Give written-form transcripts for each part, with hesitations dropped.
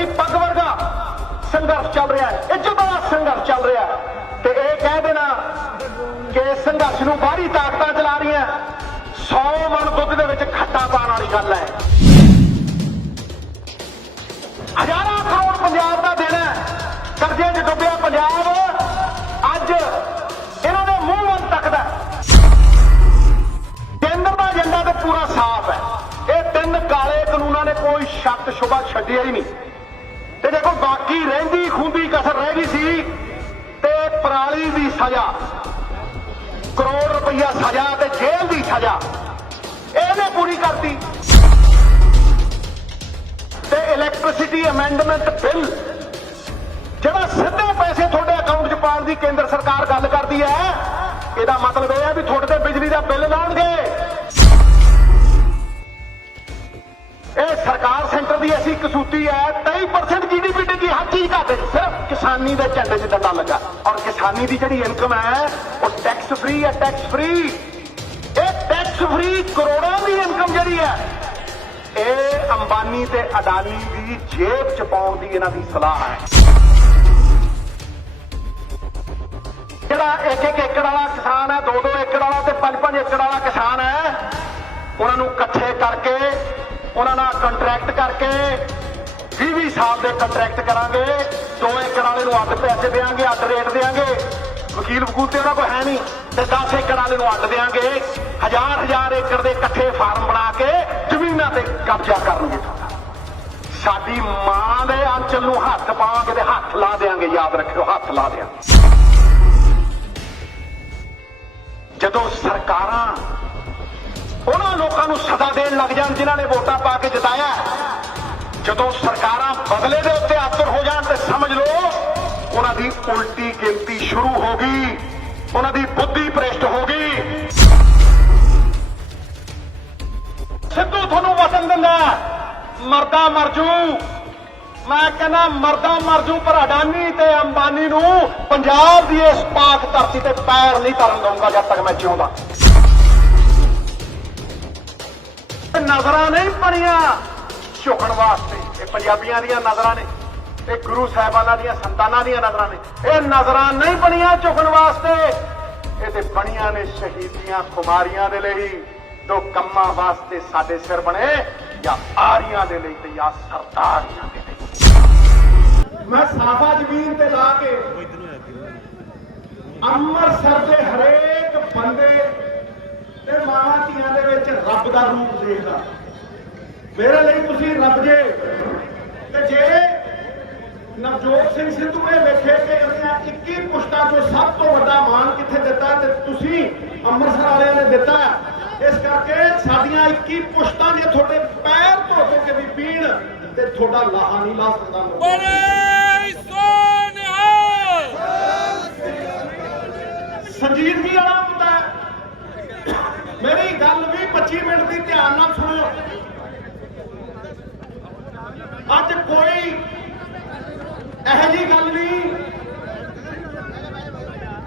जी पग वर्गा संघर्ष चल रहा है, इस बड़ा संघर्ष चल रहा है। तो यह कह देना कि संघर्ष नूं बाहरी ताकतां चला रही 100 मन दुध दे विच खट्टा पाउण वाली गल है। हजारां करोड़ पंजाब दा देना कर्जे च डुबिया पंजाब अज इन्हां दे मूंह वल तकदा। केंद्र दा एजेंडा तो पूरा साफ है। ये 3 काले कानूनां ने कोई शक शुबा छड्डिया ही नहीं। ते देखो बाकी रहिंदी खूंदी कसर रह गई सी ते पराली दी सजा, करोड़ रुपया सजा ते जेल दी सजा इहने पूरी करती। ते इलैक्ट्रिसिटी अमेंडमेंट बिल जिहड़ा सीधे पैसे थोड़े अकाउंट च पाउण दी केंद्र सरकार गल करदी है, ਇਹਦਾ मतलब यह है भी थोड़े बिजली का बिल लाउणगे। ਇਹ सरकार सेंटर की ऐसी कसूती है 23% GDP डिगी, हर चीज घट, सिर्फ किसानी के झंडे च डंडा लगा। और किसानी की जी इनकम है वो टैक्स फ्री है, टैक्स फ्री। ये टैक्स फ्री करोड़ों की इनकम जी है ये अंबानी ते अडानी की जेब च पाउण दी इन्हां दी सलाह है। ਜਿਹੜਾ 1-1 ਏਕੜ वाला किसान है, 2-2 ਏਕੜ वाला ਤੇ 5-5 ਏਕੜ वाला किसान है, उन्होंने इकट्ठे करके उन्होंने कंट्रैक्ट करके 20-20 साल के कंट्रैक्ट करांगे। 2 ਏਕੜ वाले नूं अड्ड पैसे देंगे, अड्ड रेट देंगे, वकील वकूल तो उन्होंने कोई है नहीं। तो 10 ਏਕੜ वाले नूं अड्ड देंगे, 1000-1000 ਏਕੜ के इकट्ठे फार्म बना के जमीनां ते कब्जा करनगे। साडी मां दे अंचल नूं हत्थ पावांगे ते हत्थ ला देंगे, याद रखियो, हत्थ ला देंगे। ਜਦੋਂ ਸਰਕਾਰਾਂ ਉਹਨਾਂ ਲੋਕਾਂ ਨੂੰ ਸਜ਼ਾ ਦੇਣ ਲੱਗ ਜਾਣ ਜਿਨ੍ਹਾਂ ਨੇ ਵੋਟਾਂ ਪਾ ਕੇ ਜਿਤਾਇਆ, ਜਦੋਂ ਸਰਕਾਰਾਂ ਬਦਲੇ ਦੇ ਉੱਤੇ ਆਤਰ ਹੋ ਜਾਣ ਤੇ ਸਮਝ ਲਓ ਉਹਨਾਂ ਦੀ ਉਲਟੀ ਗਿਣਤੀ ਸ਼ੁਰੂ ਹੋ ਗਈ, ਉਹਨਾਂ ਦੀ ਬੁੱਧੀ ਭ੍ਰਿਸ਼ਟ ਹੋ ਗਈ। ਸਿੱਧੂ ਤੁਹਾਨੂੰ ਵਚਨ ਦਿੰਦਾ ਮਰਦਾ ਮਰ ਜੂ, मैं कहना मरदा मर जू, पर अडानी ते अंबानी नू पंजाब दी इस पाक धरती ते पैर नहीं धरन दूंगा जब तक मैं जिऊंदा। नजरां नहीं बनिया झुकण वास्ते, ये पंजाबियां दी नजरां ने, ये गुरु साहिबाना दी संतानां दी नजरां ने। ये नजरां नहीं बनिया झुकण वास्ते, ये ते बनिया ने शहीदियां खुमारियां दे लई, दो कम्मां वास्ते साडे सिर बने, या आरियां दे लई ते या सरदारियां दे लई। मैं साफा जमीन ते ला के ਅੰਮ੍ਰਿਤਸਰ ਦੇ ਹਰੇਕ ਬੰਦੇ ਤੇ ਮਾਵਾਂ ਧੀਆਂ ਦੇ ਵਿੱਚ ਰੱਬ ਦਾ ਰੂਪ ਦੇਖਦਾ। ਮੇਰੇ ਲਈ ਤੁਸੀਂ ਰੱਬ ਜੇ। ਤੇ ਜੇ ਨਵਜੋਤ ਸਿੰਘ ਸਿੱਧੂ ਨੇ ਵੇਖੇ ਕਿ ਇਹਦੀਆਂ 21 ਪੁਸ਼ਤਾਂ ਤੋਂ ਸਭ ਤੋਂ ਵੱਡਾ ਮਾਣ ਕਿੱਥੇ ਦਿੱਤਾ ਤੇ ਤੁਸੀਂ ਅੰਮ੍ਰਿਤਸਰ ਵਾਲਿਆਂ ਨੇ ਦਿੱਤਾ। ਇਸ ਕਰਕੇ ਸਾਡੀਆਂ 21 ਪੁਸ਼ਤਾਂ ਜੇ ਤੁਹਾਡੇ ਪੈਰ ਧੋ ਕੇ ਵੀ ਪੀਣ ਤੇ ਤੁਹਾਡਾ ਲਾਹਾ ਨਹੀਂ ਲਾ ਸਕਦਾ। संजीदगी वाला मुद्दा है। मेरी गल भी 25 मिनट की ध्यान नाल सुनो। अज कोई यह जी गल नहीं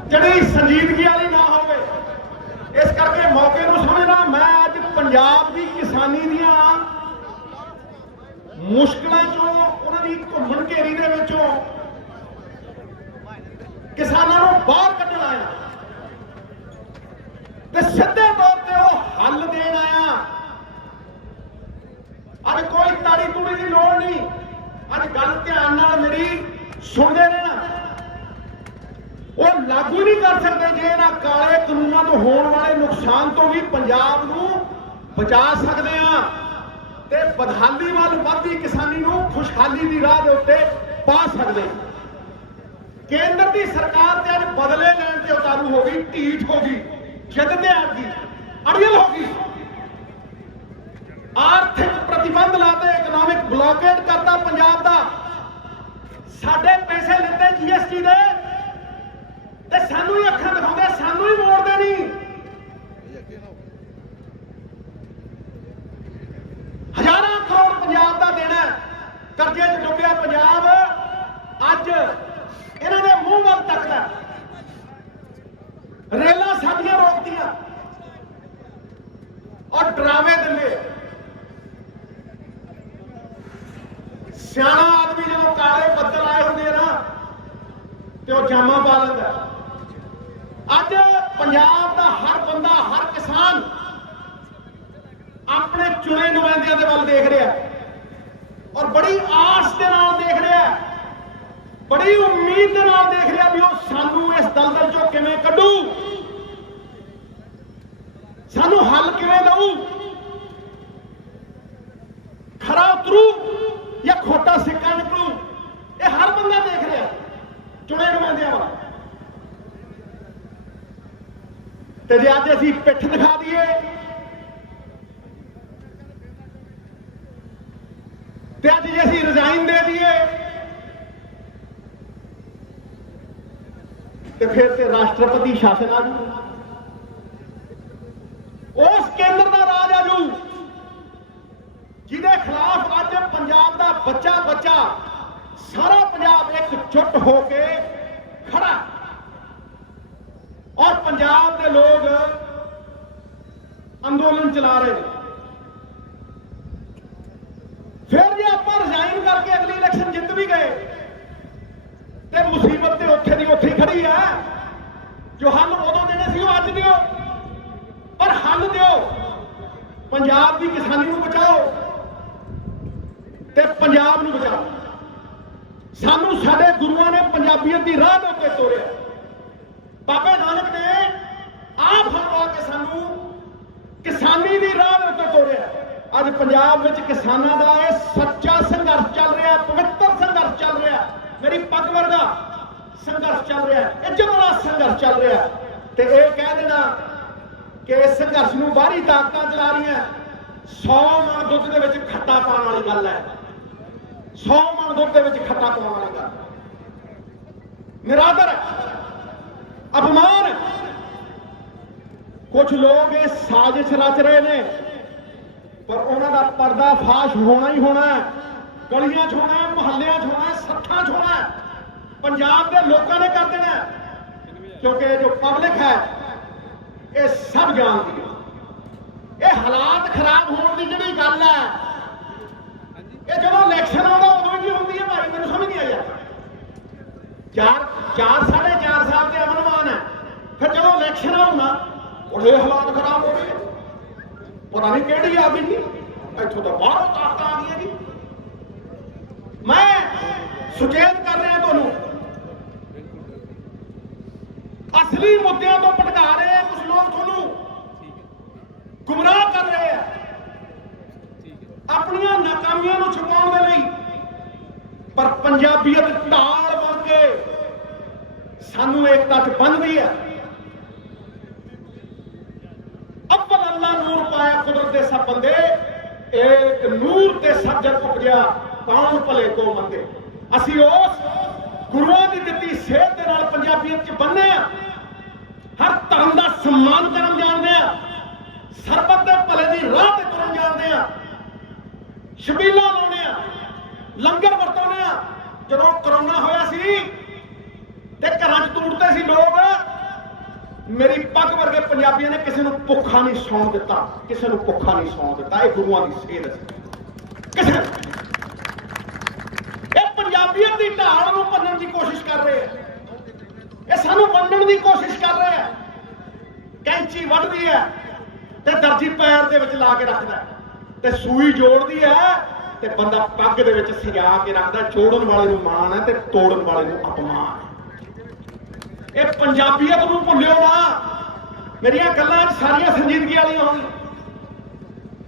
जिहड़ी संजीदगी वाली ना होवे। इस करके मौके नूं समझना मैं अज पंजाब की किसानी दियां मुश्किलां चों उन्हां दी घुम्मण घेरी दे विचों किसानां नूं बाहर कढण आया ते सीधे तौर पर वो हल देन आया। अज कोई ताड़ी तूड़ी की लोड़ नहीं। अज गल ध्यान नाल मेरी सुनते रहना। वो लागू नहीं कर सकते जे इन्हां काले कानूनों तो होने वाले नुकसान तो भी पंजाब नूं बचा सकते हैं ते बदहाली वाल वधदी किसानी नूं खुशहाली की राह दे उत्ते पा सकते। केंद्र की सरकार ते अज बदले लैण ते उतारू हो गई, ढीठ हो गई, जिद ते आ गई, अड़ियल हो गई। आर्थिक प्रतिबंध लाते, इकोनॉमिक ब्लॉकेट करता पंजाब का। साडे पैसे लेते GST दे ते सानू ही अखां दिखाउंदे, सानू ही मोड़दे नहीं। हजारां करोड़ पंजाब का देना कर्जे च डुबिया पंजाब अज इन्हां दे मूंह वल तकदा। रेलां साडियां रोकदियां और डरावे दिंदे। सियाणा आदमी जामा पा लेंदा। अज पंजाब का हर बंदा, हर किसान अपने चुने नुमाइंदियां दे वल देख रहा है और बड़ी आस के नाल देख रहा है, बड़ी उम्मीद के नाल देख रहा भी वो सानू इस दलदल चों किवें कड्डू, सानू हल किवें दऊ, खरा उतरू या खोटा सिक्का निकलू। ये हर बंदा देख रहा चुने नुमाइंदियां वाला। ते जे अज असीं पिठ दिखा दईए ते अज जे असीं रिजाइन दे दईए ते फिर ते राष्ट्रपति शासन आ जू, उस केंद्र का राज आ जू जिहदे खिलाफ अज पंजाब का बच्चा बच्चा सारा पंजाब एकजुट होके खड़ा और पंजाब के लोग अंदोलन चला रहे हैं। फिर जे आप रिजाइन करके अगली इलेक्शन जित भी गए तो मुसीबत तो उत्थे दी उत्थे ही खड़ी है। जो हल उदों देने सी अज दिओ, पर हल दिओ, पंजाब की किसानी को बचाओ ते पंजाब को बचाओ। सानू साडे गुरुआं ने पंजाबीयत की राह उत्ते तोरिया। बाबे नानक ने आप फरमा के सानू किसानी की राह उत्ते तोरिया। अज पंजाब विच किसानां दा ये सच्चा संघर्ष चल रहा, पवित्र संघर्ष चल रहा, मेरी पग वर्गा संघर्ष चल रहा, इज्जत वाला संघर्ष चल रहा। ते ये कह देना कि इस संघर्ष नूं बाहरी ताकतां चला रही 100 मन दुध दे विच खट्टा पाउण वाली गल है। 100 मन दुध दे विच खट्टा पाउण वाली गल निरादर अपमान। कुछ लोग ये साजिश रच रहे ने पर उन्होंने पर्दाफाश होना ही होना है। गलियां च होना है, मुहल्लियां च होना है, सत्थां च होना है। पंजाब के लोगों ने कर देना, क्योंकि जो पब्लिक है ये सब जानती है। ये हालात खराब होने की जी गल है, ये जो इलेक्शन आता उदों की होती है भाई, मैंने समझ नहीं आई। 4 साढ़े 4 साल के अमन है, फिर जो इलेक्शन आऊगा और ये हालात खराब हो गए। पता नहीं केड़ी आ गई जी, इतों तो बाहरों ताकत आ गई जी। मैं सुचेत कर रहा तुहानू, असली मुद्दों तो भटका रहे हैं कुछ लोग, तुहानू गुमराह कर रहे हैं अपनियां नाकामियां नूं छुपाउण दे लई। पर पंजाबीयत ढाल बन के सानू एकता च बंधदी है। अव्वल अल्लाह नूर पाया कुदरत दे सब बंदे, एक नूर ते सब जग उपजया कौन भले को मंदे। असीं उस गुरुआं दी दित्ती सेहत दे नाल पंजाबीयत च बन्ने आ। हर धर्म का सम्मान करन जानदे आ, सरबत दे भले दी राह ते तुरन जानदे आ, छबीलां लाउने आ, लंगर वरताउने आ। जदों करोना होया सी ते घरां च तूड़ते सी लोग, मेरी पग वर्गे पंजाबियों ने किसी को भुखा नहीं सौण दिता, किसी को भुखा नहीं सौण दिता। यह गुरुआं की सेहत किसी पंजाबियत की ढाल को भनन की कोशिश कर रहे हैं, ये सानू वंडण की कोशिश कर रहे हैं। कैंची वढ़दी है ते दर्जी पैर दे विच ला के रखदा है ते सूई जोड़दी है ते बंदा पग दे विच सजा के रखदा। जोड़न वाले नूं मान है ते तोड़न वाले नूं अपमान है। ये पंजाबीयत नूं भुल्लिओ ना। मेरिया गल्लां सारियां संजीदगी वालियां होण।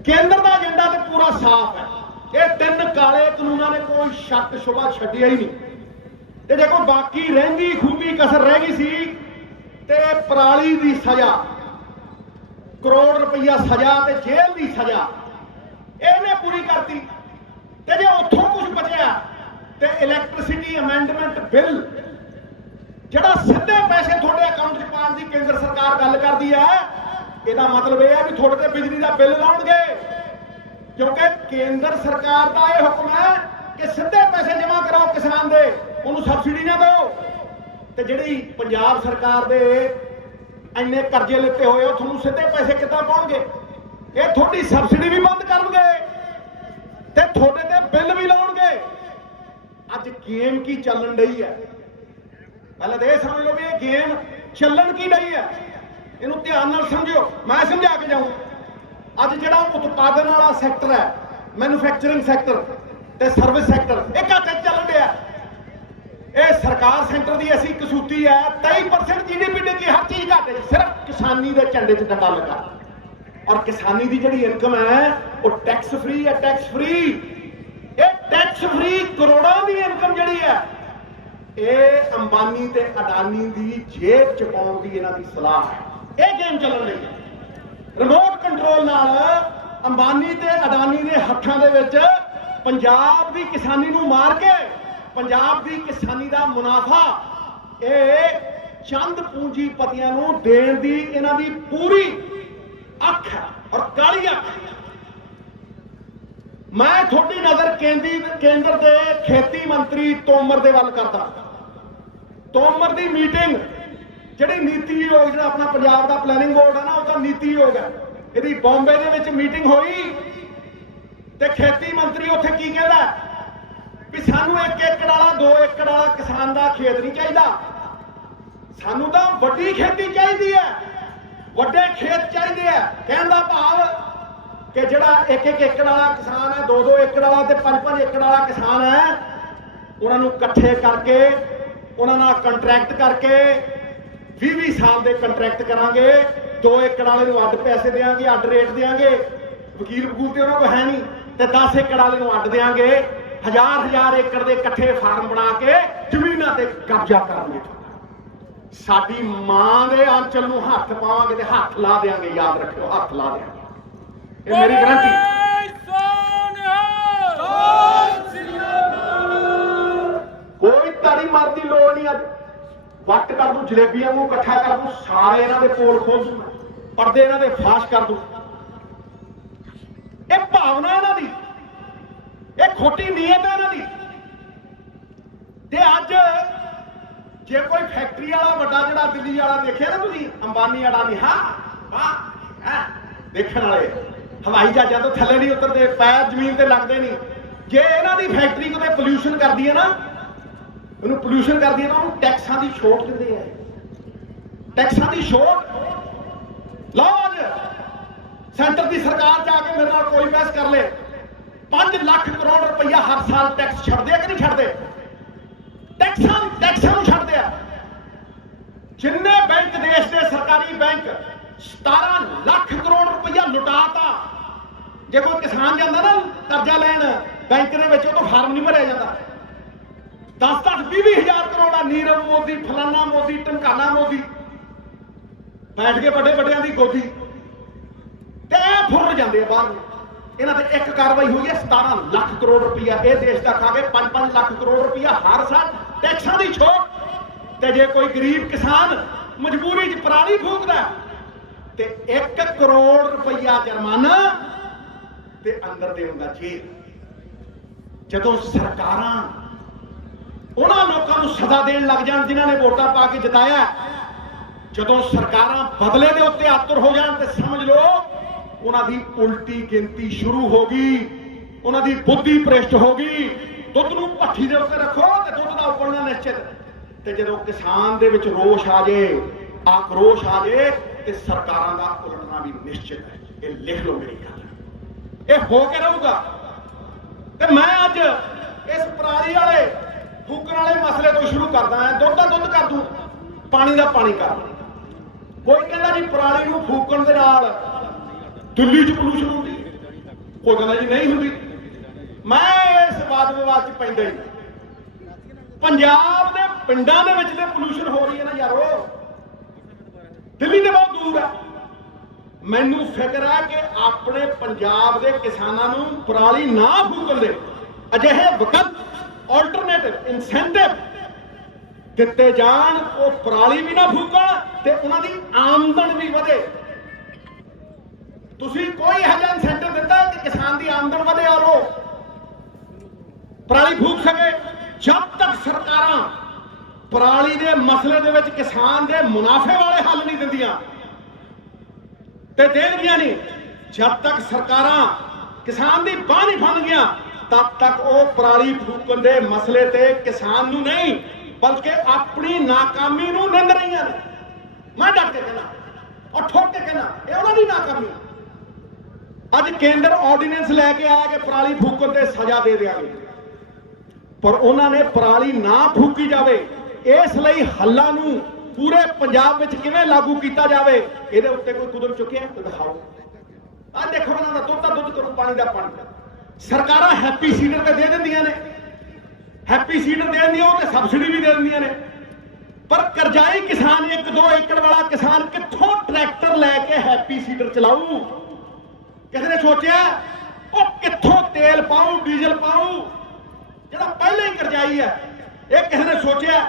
केंद्र का एजेंडा तो पूरा साफ है। ये 3 काले कानूनों ने कोई शक शुबा छड्डिया ही नहीं। ते देखो बाकी रहिंदी खूबी कसर रह गई सी ते पराली दी सजा, करोड़ रुपया सजा ते जेल दी सजा इहने पूरी करती। ते जे उत्थों कुछ बचिया ते इलैक्ट्रिसिटी अमेंडमेंट बिल जिहड़ा सीधे पैसे थोड़े अकाउंट च पाउण दी केंद्र सरकार गल करदी है, इहदा मतलब यह है कि थोड़े ते बिजली का बिल लाउणगे, क्योंकि केंद्र सरकार का यह हुक्म है कि सीधे पैसे जमा कराओ किसान दे, उन्होंने सबसिडी ना दो। तो जिहड़ी पंजाब सरकार दे इन्ने कर्जे लेते हुए थोड़ा सीधे पैसे कितना पाउणगे? ये थोड़ी सबसिडी भी बंद करनगे ते थोड़े ते बिल भी लाउणगे। अज गेम की चलन रही है, पहले तो यह समझ लो भी ये गेम चलन की नहीं है, इनू ध्यान नाल समझो। मैं समझा के जाऊँ, अज जिहड़ा उत्पादन वाला सैक्टर है, मैन्युफैक्चरिंग सैक्टर ते सर्विस सैक्टर, ये घाटे चलन दिया। ये सरकार सेंटर की ऐसी कसूती है, 23% GDP की हर चीज घाटे, सिर्फ किसानी के झंडे च डंडा लगा। और किसानी की जिहड़ी इनकम है वो टैक्स फ्री है, टैक्स फ्री। ये टैक्स फ्री करोड़ों की इनकम जिहड़ी है, ये अंबानी ते अडानी की जेब च पाउण दी इन्हां दी सलाह है। ये गेम चलन लगी रिमोट कंट्रोल नाल अंबानी ते अडानी दे हत्थां दे विच पंजाब दी किसानी नूं मार के पंजाब दी किसानी दा मुनाफा ये चंद पूंजीपतियां नूं देण दी इन्हां दी पूरी अख है और काली अख। मैं थोड़ी नजर केंद्र के खेती मंत्री तोमर दे वल करदा। तोमर दी मीटिंग जिहड़ी नीति आयोग जिहड़ा अपना पंजाब दा प्लैनिंग बोर्ड है ना, उसका नीति आयोग है, इहदी बॉम्बे दे विच मीटिंग होई ते खेती मंत्री उत्थे की कहदा भी सानू 1 एकड़ वाला 2 एकड़ वाला किसान दा खेत नहीं चाहिदा, सानू तां वड्डी खेती चाहिदी है, वड्डे खेत चाहिए है। कहण दा भाव कि जिहड़ा 1 एकड़ वाला किसान है, 2 एकड़ वाला ते 5 एकड़ वाला किसान है, उन्हां नूं इकट्ठे करके उन्हां नाल कंट्रैक्ट करके 20 साल के कंट्रैक्ट करांगे। 2 एकड़ वाले नूं अड्ड पैसे देंगे, अड्ड रेट देंगे, वकील वकूल तो उन्होंने को है नहीं, तो 10 एकड़ वाले नूं अड्ड देंगे। 1000 एकड़ के इकट्ठे फार्म बना के जमीनां ते कब्जा करने। साडी मां दे आंचल नूं हत्थ पावांगे ते हत्थ ला देंगे, याद रखियो, हत्थ ला देंगे। ये मेरी गारंटी। कोई तारी मार की लोड़ नहीं। अज वट कर दूं, जलेबियां नूं इकट्ठा कर दूं, सारे इन्हां दे पोल खोल दूं, पर्दे इन्हां दे फाश कर दूं। ये भावना इन्हां दी, ये खोटी नीयत है इन्हां दी। ते अज जे कोई फैक्ट्री वाला वड्डा जिहड़ा दिल्ली वाला देखिया ना तुसीं, अंबानी अडानी, हाँ वाह देखण वाले हवाई जहाज़ां तो थल्ले नहीं उतरते, पैर जमीन ते लगदे नहीं। जे इन्हां दी फैक्ट्री किते पोल्यूशन करदी है ना, उन्होंने पोल्यूशन करदी है ना, उन्होंने टैक्सां दी छूट दिंदे है। टैक्सां दी छूट लो। अज सेंटर की सरकार जाके मेरे नाल कोई बहस कर ले, 5 लाख करोड़ रुपया हर साल टैक्स छड्डदे कि नहीं छड्डदे? टैक्सां छड्डदे आ। जिन्ने बैंक देश के सरकारी बैंक 17 लाख करोड़ रुपया लुटाता। जे कोई किसान जाता ना कर्जा लैन बैंक के विच, तो फार्म नहीं भरिया जाता। 10-10, 20 हज़ार करोड़ नीरव मोदी, फलाना मोदी, ढमकाना मोदी बैठ के बड़े बड़िया की गोदी ते फुर जाते हैं बाहर। इन्हों ते एक कार्रवाई हुई है 17 लाख करोड़ रुपया। ये देश का खा के 5-5 लाख करोड़ रुपया हर साल टैक्सां की छूट। ते जे कोई गरीब किसान मजबूरी च पराली फूकदा ते 1 करोड़ रुपया जुर्माना ते अंदर देगा जेल। जदों सरकारां उन्हां लोकां नूं सज़ा देण लग जाण जिन्हां ने वोटां पा के जिताया, जदों सरकारां बदले दे उत्ते आतुर हो जाण ते समझ लो उन्हां दी उल्टी गिनती शुरू होगी, उन्हां दी बुद्धि भ्रिष्ट होगी। दुध नूं भट्ठी दे उत्ते रखो ते दुध दा उबलना निश्चित। ते जदों किसान दे विच रोष आ जाए, आक्रोश आ जाए, ते सरकारां दा उलटना भी निश्चित है। ये लिख लो मेरी गल, ये हो के रहूगा। ते मैं अज इस पराली वाले फूकण वाले मसले तो शुरू करदा है। दुध का दुध कर दूं, पानी का पानी कर दूं। कोई कहता जी पराली नूं फूकण दे नाल दिल्ली च पोल्यूशन होंदी, कोई कहता जी नहीं होंदी। मैं इस वाद विवाद च पैंदा ही। पंजाब दे पिंडां दे विच ते पोल्यूशन हो रही है ना यारो, दिल्ली ते बहुत दूर है। मैनू फिक्र है कि अपने पंजाब के किसानों नूं पराली ना फूकण दे अजिहे विकल्प, ऑल्टरनेटिव इंसेंटिव दिते जाण, वो पराली भी ना फूकण ते उन्हां दी आमदन भी वधे। तुसीं कोई इहो जिहा इंसेंटिव दिता कि किसान की आमदन वधे और वो पराली फूक सके? जब तक सरकारां पराली दे मसले दे विच किसान दे मुनाफे वाले हल नहीं दिंदियां ते देणगियां नहीं, जब तक सरकारां किसान की बांह नहीं फड़नगियां, तब तक वो पराली फूकण दे मसले ते किसान नूं नहीं बल्कि अपनी नाकामी नूं निंद रही ने। मैं डट के कहना और ठोक के कहना ये उन्होंने नाकामी। अज केंद्र ऑर्डीनेंस लैके आया कि पराली फूकण ते सजा दे देंगे, पर उन्होंने पराली ना फूकी जाए इसलिए हल्ला नूं पूरे पंजाब विच किवें लागू किया जाए इहदे उत्ते कोई कुदम चुकिया तो दिखाओ। आ देखो उन्होंने दुध का दुध करो पानी का पानी। सरकारां हैप्पी सीडर ते दे दिंदियां ने, हैप्पी सीडर दे दिंदियां ते सबसिडी भी दे दिंदियां ने, पर करजाई किसान 1-2 एकड़ वाला किसान कित्थों ट्रैक्टर लैके हैप्पी सीडर चलाऊ? किसी ने सोचा वो कित्थों तेल पाऊ डीजल पाऊ जिहड़ा पहले ही करजाई है? ये किसी ने सोचा?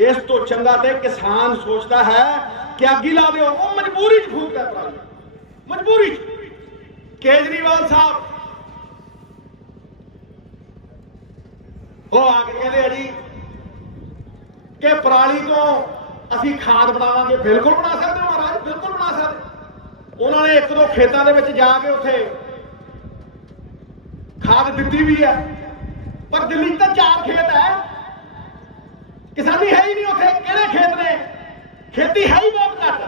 इस तो चंगा ते किसान सोचता है कि अग्गी ला दो, वो मजबूरी च फूकता है पराली, मजबूरी च। केजरीवाल साहब वो आके कहते हैं जी कि पराली तो असी खाद बनावांगे। बिल्कुल बना सकते हो महाराज, बिल्कुल बना सकते। उन्होंने 1-2 खेतों के विच जाके उत्थे खाद दिती भी है, पर दिल्ली तो 4 खेत है, किसानी है ही नहीं उत्थे। किहड़े खेत ने? खेती है ही बहुत घट।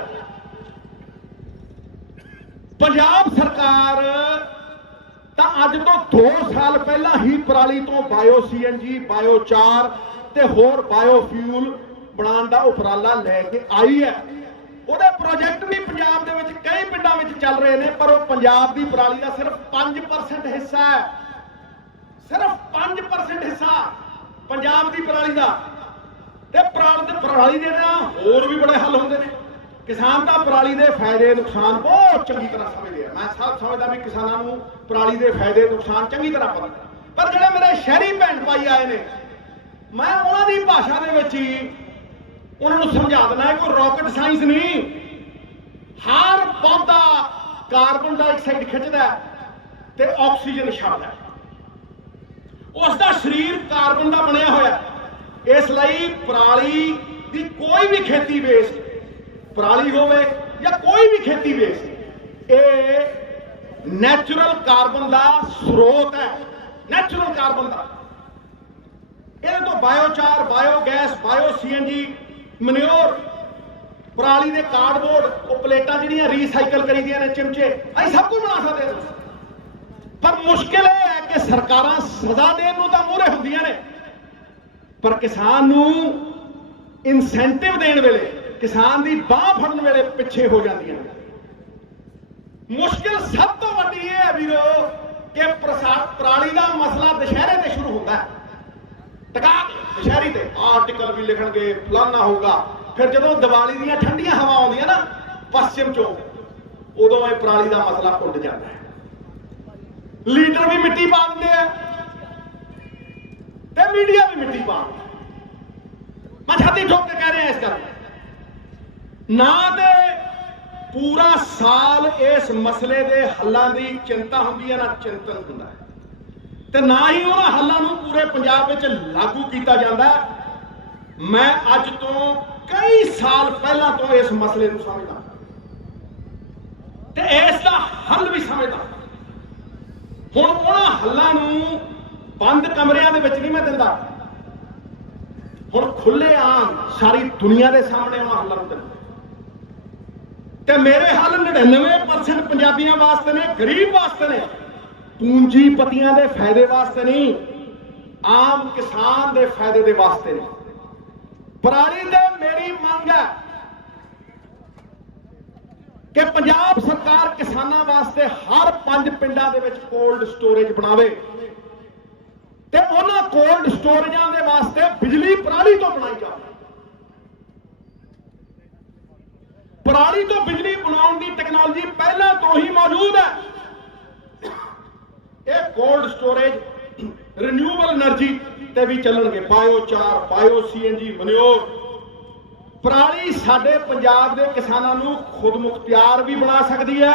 पंजाब सरकार तो अज तो 2 साल पहला ही पराली तो बायो CNG बायोचार ते होर बायोफ्यूल बनाने का उपराला लैके आई है। ਉਹਦੇ प्रोजेक्ट भी पंजाब ਦੇ ਵਿੱਚ कई ਪਿੰਡਾਂ ਵਿੱਚ ਚੱਲ ਰਹੇ ਨੇ, पर ਉਹ पंजाब की पराली का सिर्फ 5% हिस्सा है, सिर्फ 5% हिस्सा पंजाब की पराली का। ते पराली दे ना होर भी बड़े हल होंगे ने। किसान तो पराली के फायदे नुकसान बहुत चंगी तरह समझते हैं। मैं सब समझदा भी किसानों को पराली के फायदे नुकसान चंगी तरह पता, पर जिहड़े मेरे शहरी भैन भाई आए ने मैं उन्होंने भाषा दे विच ही उन्होंने समझा देना है कोई रॉकेट साइंस नहीं। हर पौधा कार्बन डाइऑक्साइड खिंचदा ते ऑक्सीजन छड्डदा, उसका शरीर कार्बन का बनया होया। इसलिए पराली की कोई भी खेती वेस्ट, पराली होवे या कोई भी खेती वेस्ट, ये नैचुरल कार्बन का स्रोत है, नैचुरल कार्बन का। ये तो biochar biogas bio CNG Manor पराली के कार्डबोर्ड वो प्लेटा जिहड़ियां रीसाइकल करी दियां ने चिमचे असीं सब कुछ बना सकते हैं। पर मुश्किल यह है कि सरकारां सजा देण नूं तां मूहरे हुंदियां ने, पर किसान नूं इंसेंटिव देण वेले किसान की बांह फड़न वेले पिछे हो जांदियां ने। मुश्किल सब तो वड्डी यह है वीरो कि पराली का मसला दशहरे ते शुरू होता है। टका दशहरी ते आर्टिकल भी लिखणगे फलाना होगा, फिर जो दिवाली दी ठंडियां हवा आउंदियां ना पश्चिम चों उदों ये पराली का मसला उड़ जाता है। लीडर भी मिट्टी पा दिंदे आ ते मीडिया भी मिट्टी पा दिंदा। मैं छाती ठोक के कह रहा इस करके ना ते पूरा साल इस मसले के हल्लां की चिंता होंदी है, ना चिंतन होंदा है, ते ना ही उन्हां हल्लां नूं पूरे पंजाब विच लागू किया जाता है। मैं अज तो कई साल पहला तो इस मसले को समझदा ते इसका हल भी समझदा। हुण उन्हां हल्लां नूं बंद कमरियां दे विच नहीं मैं दिंदा, हुण खुले आम सारी दुनिया के सामने उन्हां हल्लां नूं दिंदा। ते मेरे हल 99% पंजाबियों वास्ते ने, गरीब वास्ते ने, पूंजीपतियों के फायदे वास्ते नहीं, आम किसान के फायदे के वास्ते नहीं। पराली दे मेरी मांग है कि पंजाब सरकार किसानों वास्ते हर 5 पिंडां दे विच कोल्ड स्टोरेज बनावे ते उन्हां कोल्ड स्टोरेजां दे वास्ते बिजली पराली तो बनाई जाए। पराली तो बिजली बनाने की टेक्नोलॉजी पहले तो ही मौजूद है। ये कोल्ड स्टोरेज रिन्यूएबल एनर्जी ते भी चलणगे, बायोचार बायो CNG मनोर। पराली साडे पंजाब दे किसानां नूं खुद मुख्तियार भी बना सकती है।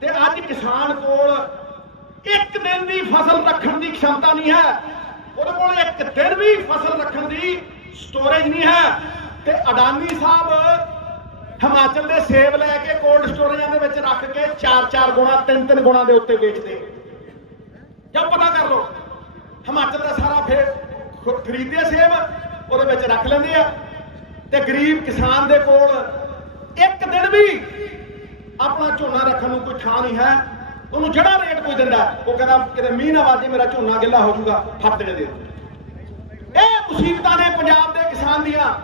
ते अज किसान कोल एक दिन की फसल रखने की क्षमता नहीं है, उहदे कोल एक दिन भी फसल रखने की स्टोरेज नहीं है। ते अडानी साहब हिमाचल के सेब लैके कोल्ड स्टोरेजां दे विच रख के 4-4 गुणा 3-3 गुणा के उत्ते बेचते। जब पता कर लो हिमाचल का सारा फिर खरीदे सेब ਉਹਦੇ ਵਿੱਚ ਰੱਖ ਲੈਂਦੇ ਆ ਤੇ ਗਰੀਬ ਕਿਸਾਨ ਦੇ ਕੋਲ ਇੱਕ ਦਿਨ ਵੀ ਆਪਣਾ ਝੋਨਾ ਰੱਖਣ ਨੂੰ ਕੋਈ ਥਾਂ ਨਹੀਂ ਹੈ। ਉਹਨੂੰ ਜਿਹੜਾ ਰੇਟ ਕੋਈ ਦਿੰਦਾ ਉਹ ਕਹਿੰਦਾ ਕਿਤੇ ਮੀਂਹ ਨਾ ਵਾਜੇ ਮੇਰਾ ਝੋਨਾ ਗਿੱਲਾ ਹੋ ਜਾਊਗਾ, ਠੱਪ ਦੇਣੇ ਦੇ। ਇਹ ਮੁਸੀਬਤਾਂ ਨੇ ਪੰਜਾਬ ਦੇ ਕਿਸਾਨ ਦੀਆਂ।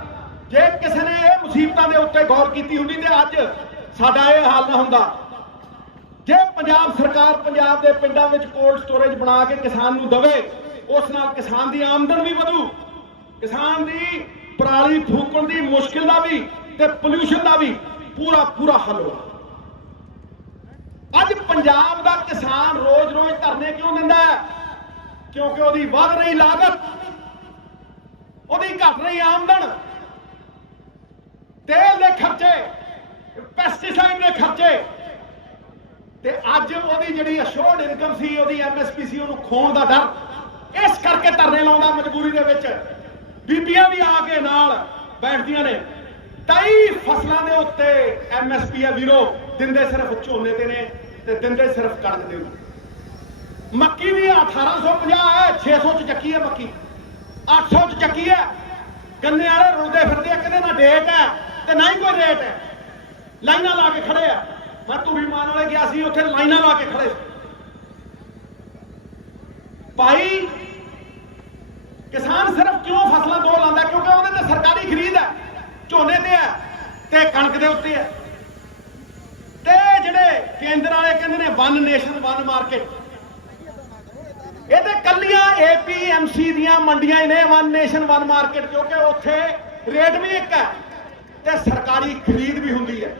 ਜੇ ਕਿਸੇ ਨੇ ਇਹ ਮੁਸੀਬਤਾਂ ਦੇ ਉੱਤੇ ਗੌਰ ਕੀਤੀ ਹੁੰਦੀ ਤੇ ਅੱਜ ਸਾਡਾ ਇਹ ਹਾਲ ਨਾ ਹੁੰਦਾ। ਜੇ ਪੰਜਾਬ ਸਰਕਾਰ ਪੰਜਾਬ ਦੇ ਪਿੰਡਾਂ ਵਿੱਚ ਕੋਲਡ ਸਟੋਰੇਜ ਬਣਾ ਕੇ ਕਿਸਾਨ ਨੂੰ ਦਵੇ, ਉਸ ਨਾਲ ਕਿਸਾਨ ਦੀ ਆਮਦਨ ਵੀ ਵਧੂ, ਕਿਸਾਨ ਦੀ ਪਰਾਲੀ ਫੂਕਣ ਦੀ ਮੁਸ਼ਕਿਲ ਦਾ ਵੀ ਤੇ ਪੋਲਿਊਸ਼ਨ ਦਾ ਵੀ ਪੂਰਾ ਹੱਲ ਹੋਊ। ਅੱਜ ਪੰਜਾਬ ਦਾ ਕਿਸਾਨ ਰੋਜ਼-ਰੋਜ਼ ਧਰਨੇ ਕਿਉਂ ਦਿੰਦਾ ਹੈ? ਕਿਉਂਕਿ ਉਹਦੀ ਵੱਧ ਰਹੀ ਲਾਗਤ, ਉਹਦੀ ਘਟ ਰਹੀ ਆਮਦਨ, ਤੇਲ ਦੇ ਖਰਚੇ, ਪੈਸਟੀਸਾਈਡ ਦੇ ਖਰਚੇ ਤੇ ਅੱਜ ਉਹਦੀ ਜਿਹੜੀ ਅਸ਼ੋਰਡ ਇਨਕਮ ਸੀ, ਉਹਦੀ MSP ਸੀ, ਉਹਨੂੰ ਖੋਣ ਦਾ ਡਰ। ਇਸ ਕਰਕੇ ਧਰਨੇ ਲਾਉਂਦਾ ਮਜਬੂਰੀ ਦੇ ਵਿੱਚ। ਬੀਬੀਆਂ ਵੀ ਆ ਕੇ ਨਾਲ ਬੈਠਦੀਆਂ ਨੇ। 23 ਫਸਲਾਂ ਦੇ ਉੱਤੇ MSP ਹੈ ਵੀਰੋ, ਦਿੰਦੇ ਸਿਰਫ ਝੋਨੇ ਤੇ ਨੇ ਤੇ ਦਿੰਦੇ ਸਿਰਫ ਕਣਕ ਦੇ ਉੱਤੇ। ਮੱਕੀ ਦੀ 1850 ਹੈ, 600 ਚ ਚੱਕੀ ਹੈ ਮੱਕੀ, 800 ਚ ਚੱਕੀ ਹੈ। ਗੰਨੇ ਵਾਲੇ ਰੁਲਦੇ ਫਿਰਦੇ ਆ, ਕਹਿੰਦੇ ਨਾ ਡੇਟ ਹੈ ਤੇ ਨਾ ਹੀ ਕੋਈ ਰੇਟ ਹੈ। ਲਾਈਨਾਂ ਲਾ ਕੇ ਖੜੇ ਆ। ਮੈਂ ਧੂਰੀ ਮਾਨ ਵਾਲੇ ਗਿਆ ਸੀ, ਉੱਥੇ ਲਾਈਨਾਂ ਲਾ ਕੇ ਖੜੇ ਭਾਈ। ਕਿਸਾਨ ਸਿਰਫ ਕਿਉਂ ਫਸਲਾਂ ਦੋ ਲਾਉਂਦਾ? ਕਿਉਂਕਿ ਉਹਦੇ ਤੇ ਸਰਕਾਰੀ ਖਰੀਦ ਹੈ, ਝੋਨੇ ਤੇ ਹੈ ਤੇ ਕਣਕ ਦੇ ਉੱਤੇ ਹੈ। ਤੇ ਜਿਹੜੇ ਕੇਂਦਰ ਵਾਲੇ ਕਹਿੰਦੇ ਨੇ ਵਨ ਨੇਸ਼ਨ ਵਨ ਮਾਰਕੀਟ, ਇਹ ਤੇ ਕੱਲੀਆਂ APMC ਦੀਆਂ ਮੰਡੀਆਂ ਹੀ ਨੇ ਵਨ ਨੇਸ਼ਨ ਵਨ ਮਾਰਕੀਟ, ਕਿਉਂਕਿ ਉੱਥੇ ਰੇਟ ਵੀ ਇੱਕ ਹੈ ਤੇ ਸਰਕਾਰੀ ਖਰੀਦ ਵੀ ਹੁੰਦੀ ਹੈ।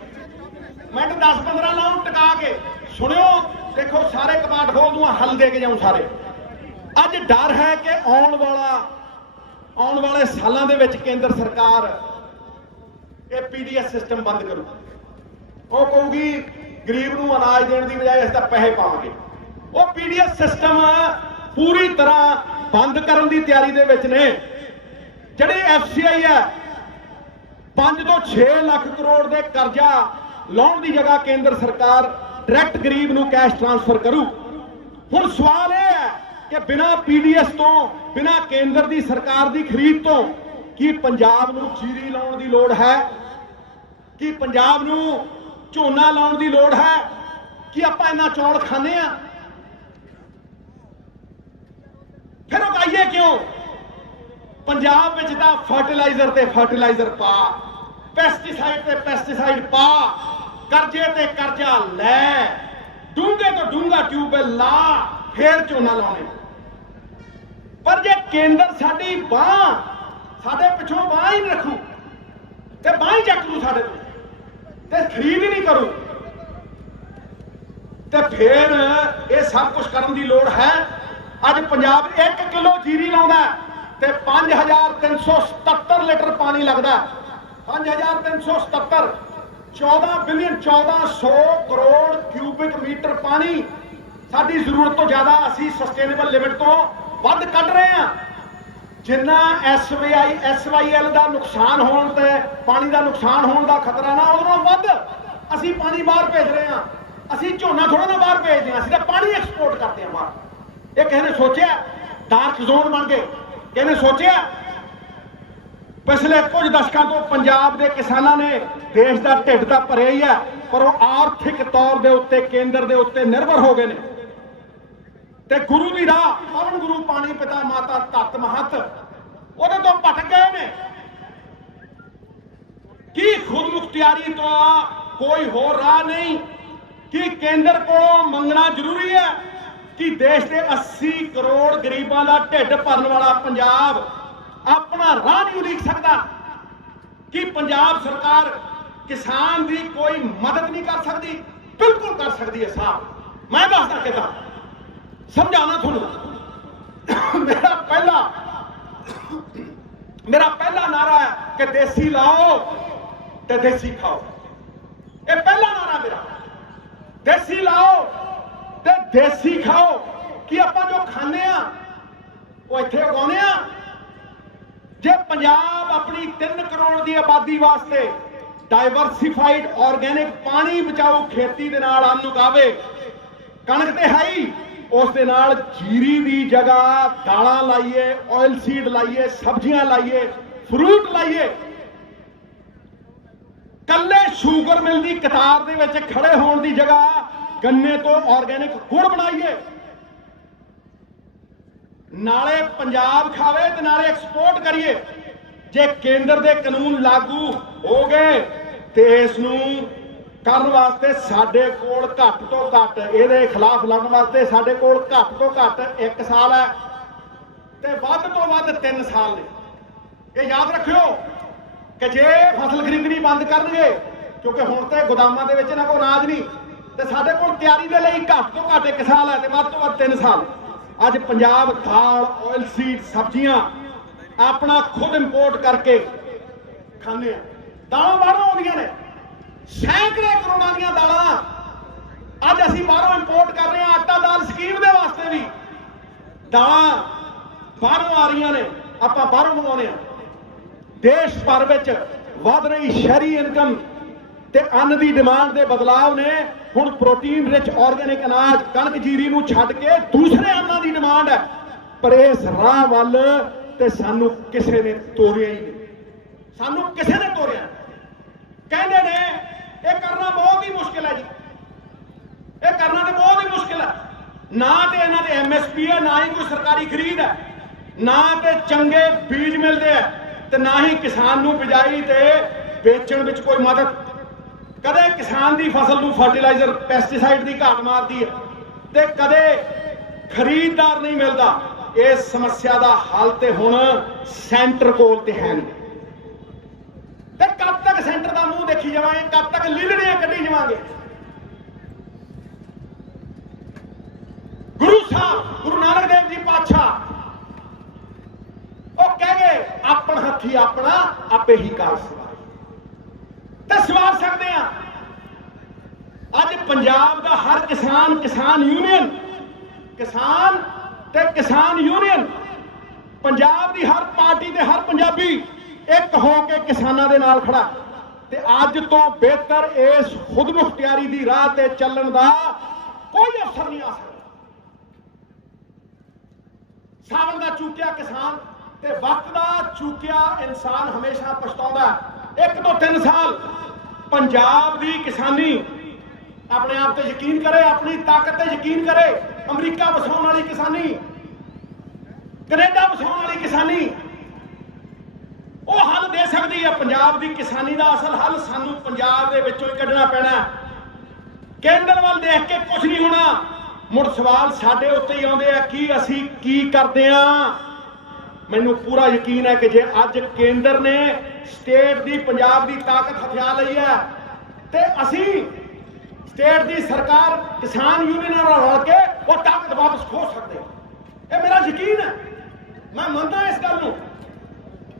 ਮਿੰਟ 10-15 ਲਾਉਂ ਟਿਕਾ ਕੇ ਸੁਣਿਓ, ਦੇਖੋ ਸਾਰੇ ਕਮਾਂਡ ਖੋਲ ਦੂੰ, ਹੱਲ ਦੇ ਕੇ ਜਾਊਂ ਸਾਰੇ। ਅੱਜ ਡਰ ਹੈ ਕਿ ਆਉਣ ਵਾਲੇ ਸਾਲਾਂ ਦੇ ਵਿੱਚ ਕੇਂਦਰ ਸਰਕਾਰ ਇਹ PDS ਸਿਸਟਮ ਬੰਦ ਕਰੂ। ਉਹ ਕਹੂਗੀ ਗਰੀਬ ਨੂੰ ਅਨਾਜ ਦੇਣ ਦੀ ਬਜਾਏ ਅਸੀਂ ਤਾਂ ਪੈਸੇ ਪਾਵਾਂਗੇ। ਉਹ PDS ਸਿਸਟਮ ਪੂਰੀ ਤਰ੍ਹਾਂ ਬੰਦ ਕਰਨ ਦੀ ਤਿਆਰੀ ਦੇ ਵਿੱਚ ਨੇ। ਜਿਹੜੀ FCI ਹੈ 5 ਤੋਂ 6 ਲੱਖ ਕਰੋੜ ਦੇ ਕਰਜ਼ਾ ਲਾਉਣ ਦੀ ਜਗ੍ਹਾ ਕੇਂਦਰ ਸਰਕਾਰ ਡਾਇਰੈਕਟ ਗਰੀਬ ਨੂੰ ਕੈਸ਼ ਟ੍ਰਾਂਸਫਰ ਕਰੂ। ਹੁਣ ਸਵਾਲ ਇਹ ਹੈ ਕਿ ਬਿਨਾਂ PDS ਤੋਂ, ਬਿਨਾਂ ਕੇਂਦਰ ਦੀ ਸਰਕਾਰ ਦੀ ਖਰੀਦ ਤੋਂ ਕੀ ਪੰਜਾਬ ਨੂੰ ਜੀਰੀ ਲਾਉਣ ਦੀ ਲੋੜ ਹੈ? ਕੀ ਪੰਜਾਬ ਨੂੰ ਝੋਨਾ ਲਾਉਣ ਦੀ ਲੋੜ ਹੈ? ਕੀ ਆਪਾਂ ਇੰਨਾ ਚੌਲ ਖਾਂਦੇ ਆ? ਫਿਰ ਉਗਾਈਏ ਕਿਉਂ? ਪੰਜਾਬ ਵਿੱਚ ਤਾਂ ਫਰਟੀਲਾਈਜ਼ਰ ਤੇ ਫਰਟੀਲਾਈਜ਼ਰ ਪਾ, ਪੈਸਟੀਸਾਈਡ ਤੇ ਪੈਸਟੀਸਾਈਡ ਪਾ, ਕਰਜ਼ੇ ਤੇ ਕਰਜ਼ਾ ਲੈ, ਡੂੰਘੇ ਤੋਂ ਡੂੰਘਾ ਟਿਊਬਵੈਲ ਲਾ, ਫੇਰ ਝੋਨਾ ਲਾਉਣੇ। ਪਰ ਜੇ ਕੇਂਦਰ ਸਾਡੀ ਬਾਂਹ, ਸਾਡੇ ਪਿੱਛੋਂ ਬਾਂਹ ਹੀ ਨਹੀਂ ਰੱਖੂ ਤੇ ਬਾਂਹ ਹੀ ਚੱਕ ਲੂ ਸਾਡੇ ਤੋਂ ਤੇ ਖਰੀਦ ਹੀ ਨਹੀਂ ਕਰੂ, ਤੇ ਫੇਰ ਇਹ ਸਭ ਕੁਝ ਕਰਨ ਦੀ ਲੋੜ ਹੈ। ਅੱਜ ਪੰਜਾਬ 1 ਕਿਲੋ ਜੀਰੀ ਲਾਉਂਦਾ ਤੇ 5377 ਲੀਟਰ ਪਾਣੀ ਲੱਗਦਾ। 5377, 14 ਬਿਲੀਅਨ 1400 ਕਰੋੜ ਕਿਊਬਿਕ ਮੀਟਰ ਪਾਣੀ ਸਾਡੀ ਜ਼ਰੂਰਤ ਤੋਂ ਜ਼ਿਆਦਾ ਅਸੀਂ ਸਸਟੇਨੇਬਲ ਲਿਮਿਟ ਤੋਂ ਵੱਧ ਕੱਢ ਰਹੇ ਹਾਂ। ਜਿੰਨਾ SYL ਦਾ ਨੁਕਸਾਨ ਹੋਣ ਤੇ ਪਾਣੀ ਦਾ ਨੁਕਸਾਨ ਹੋਣ ਦਾ ਖਤਰਾ ਨਾ, ਉਹਦੋਂ ਵੱਧ ਅਸੀਂ ਪਾਣੀ ਬਾਹਰ ਭੇਜ ਰਹੇ ਹਾਂ। ਅਸੀਂ ਝੋਨਾ ਥੋੜਾ ਨਾ ਬਾਹਰ ਭੇਜਦੇ ਹਾਂ, ਅਸੀਂ ਤਾਂ ਪਾਣੀ ਐਕਸਪੋਰਟ ਕਰਦੇ ਹਾਂ ਬਾਹਰ। ਇਹ ਕਿਸੇ ਨੇ ਸੋਚਿਆ? ਡਾਰਕ ਜ਼ੋਨ ਬਣ ਗਏ। ਕਿਸੇ ਨੇ ਸੋਚਿਆ? ਪਿਛਲੇ ਕੁਝ ਦਸ਼ਕਾਂ ਤੋਂ ਪੰਜਾਬ ਦੇ ਕਿਸਾਨਾਂ ਨੇ ਦੇਸ਼ ਦਾ ਢਿੱਡ ਤਾਂ ਭਰਿਆ ਹੀ ਹੈ, ਪਰ ਉਹ ਆਰਥਿਕ ਤੌਰ ਦੇ ਉੱਤੇ ਕੇਂਦਰ ਦੇ ਉੱਤੇ ਨਿਰਭਰ ਹੋ ਗਏ ਨੇ ਤੇ ਗੁਰੂ ਦੀ ਰਾਹ, ਪਵਨ ਗੁਰੂ ਪਾਣੀ ਪਿਤਾ ਮਾਤਾ ਧਰਤ ਮਹੱਤ, ਉਹਦੇ ਤੋਂ ਭਟਕ ਗਏ ਨੇ। ਕੀ ਖੁਦ ਮੁਖਤਿਆਰੀ ਤੋਂ ਕੋਈ ਹੋਰ ਰਾਹ ਨਹੀਂ? ਕੀ ਕੇਂਦਰ ਕੋਲੋਂ ਮੰਗਣਾ ਜ਼ਰੂਰੀ ਹੈ? ਕਿ ਦੇਸ਼ ਦੇ 80 ਕਰੋੜ ਗਰੀਬਾਂ ਦਾ ਢਿੱਡ ਭਰਨ ਵਾਲਾ ਪੰਜਾਬ ਆਪਣਾ ਰਾਹ ਨਹੀਂ ਉਲੀਕ ਸਕਦਾ? ਕਿ ਪੰਜਾਬ ਸਰਕਾਰ ਕਿਸਾਨ ਦੀ ਕੋਈ ਮਦਦ ਨਹੀਂ ਕਰ ਸਕਦੀ? ਬਿਲਕੁਲ ਕਰ ਸਕਦੀ ਹੈ ਸਾਹਿਬ। ਮੈਂ ਦੱਸਦਾ ਕਿੱਦਾਂ, ਸਮਝਾਉਣਾ ਤੁਹਾਨੂੰ। ਮੇਰਾ ਪਹਿਲਾ ਨਾਰਾ ਹੈ ਕਿ ਦੇਸੀ ਲਾਓ ਤੇ ਦੇਸੀ ਖਾਓ। ਇਹ ਪਹਿਲਾ ਨਾਰਾ ਮੇਰਾ, ਦੇਸੀ ਲਾਓ ਤੇ ਦੇਸੀ ਖਾਓ। ਕਿ ਆਪਾਂ ਜੋ ਖਾਂਦੇ ਆ ਉਹ ਇੱਥੇ ਉਗਾਉਂਦੇ ਆ। ਜੇ ਪੰਜਾਬ ਆਪਣੀ 3 ਕਰੋੜ ਦੀ ਆਬਾਦੀ ਵਾਸਤੇ ਡਾਈਵਰਸਿਫਾਈਡ ਆਰਗੈਨਿਕ ਪਾਣੀ ਬਚਾਓ ਖੇਤੀ ਦੇ ਨਾਲ ਅੰਨ ਉਗਾਵੇ, ਕਣਕ ਤੇ ਹੈ ਹੀ, ਉਸ ਦੇ ਨਾਲ ਜੀਰੀ ਦੀ ਜਗ੍ਹਾ ਦਾਲਾਂ ਲਾਈਏ, ਆਇਲ ਸੀਡ ਲਾਈਏ, ਸਬਜ਼ੀਆਂ ਲਾਈਏ, फ्रूट लाइए, कल्ले शूगर मिल की कतार दे विच खड़े होने की जगह गन्ने तो ऑर्गेनिक गुड़ बनाइए, नाले पंजाब खावे ते नाले एक्सपोर्ट करिए। जे केंद्र के कानून लागू हो गए तो इसनूं करन वास्ते साडे कोल घट तो घट इहदे खिलाफ लड़न वास्ते साडे कोल घट तो घट 1 साल है ते वध तो वध 3 साल ने। ये याद रखियो कि जे फसल खरीदनी बंद करनगे, क्योंकि हुण ते गोदामां दे विच इन्हां कोल अनाज नहीं, ते साडे कोल तैयारी दे लई घट तो घट 1 साल है ते वध तो वध 3 साल। अज पंजाब दाल, ऑयल सीड, सब्जियां अपना खुद इंपोर्ट करके खाने, दालां बाहरों आउंदियां ने, सैकड़े करोड़ां दी दालां अज असीं बाहरों इंपोर्ट कर रहे हैं। आटा दाल स्कीम दे वास्ते भी दालां बाहरों आ रही ने, आपां बाहरों मंगाउने आ। देश भर विच वध रही शहरी इनकम ते अन्न की डिमांड के बदलाव ने हुण प्रोटीन रिच ऑर्गेनिक अनाज कणक जीरी नूं छड्ड के दूसरे अन्नां की डिमांड है। पर इस राह वल ते सानू किसे ने तोड़िया ही नहीं, सानू किसे ने तोड़िया। कहते ने ये करना बहुत ही मुश्किल है जी, ये करना तो बहुत ही मुश्किल है। ना तो इन्हां दे MSP है, ना ही कोई सरकारी खरीद है, ना तो चंगे बीज मिलते हैं, तो ना ही किसान नूं बिजाई ते बेचण विच कोई मदद। कदे किसान की फसल नूं फर्टिलाइजर पैसटीसाइड की घाट मारती है, ते कदे खरीददार नहीं मिलता। इस समस्या का हल तो हुण सेंटर कोल ते है नहीं। ते कब तक सेंटर का मुंह देखी जावांगे, कब तक लीलड़ियां कढ़ी जावांगे। गुरु साहब गुरु नानक देव जी पातशाह वो कह गए अपन हथी अपना आपे ही कार सवार, ते सवार सकते हैं। अज पंजाब का हर किसान, किसान यूनियन, किसान ते किसान यूनियन, पंजाब की हर पार्टी ते हर पंजाबी एक हो के किसानां दे नाल खड़ा। ते अज तो बेहतर इस खुद मुख्तियारी की राह ते चलण दा कोई अवसर नहीं आ सकता। सावन का चूकिया किसान ते वक्त का चूकिया इंसान हमेशा पछताउंदा। 1 तो 3 साल पंजाब की किसानी अपने आप पे यकीन करे, अपनी ताकत पे यकीन करे। अमरीका वसाउण वाली किसानी, कनेडा वसाउण वाली किसानी वो हल दे सकती है। पंजाब की किसानी का असल हल सानू पंजाब दे विचों ही कढ़ना पैना। केंद्र वाल देख के कुछ नहीं होना। मुड़ सवाल साडे उत्ते ही आउंदे आ कि असीं की करदे आ। मैनूं पूरा यकीन है कि जे अज केंद्र ने स्टेट की पंजाब की ताकत हथिया लई है ते असीं स्टेट की सरकार किसान यूनियन नाल रल के वो ताकत वापस खो सकते। ये मेरा यकीन है, मैं मनदा इस गल नूं।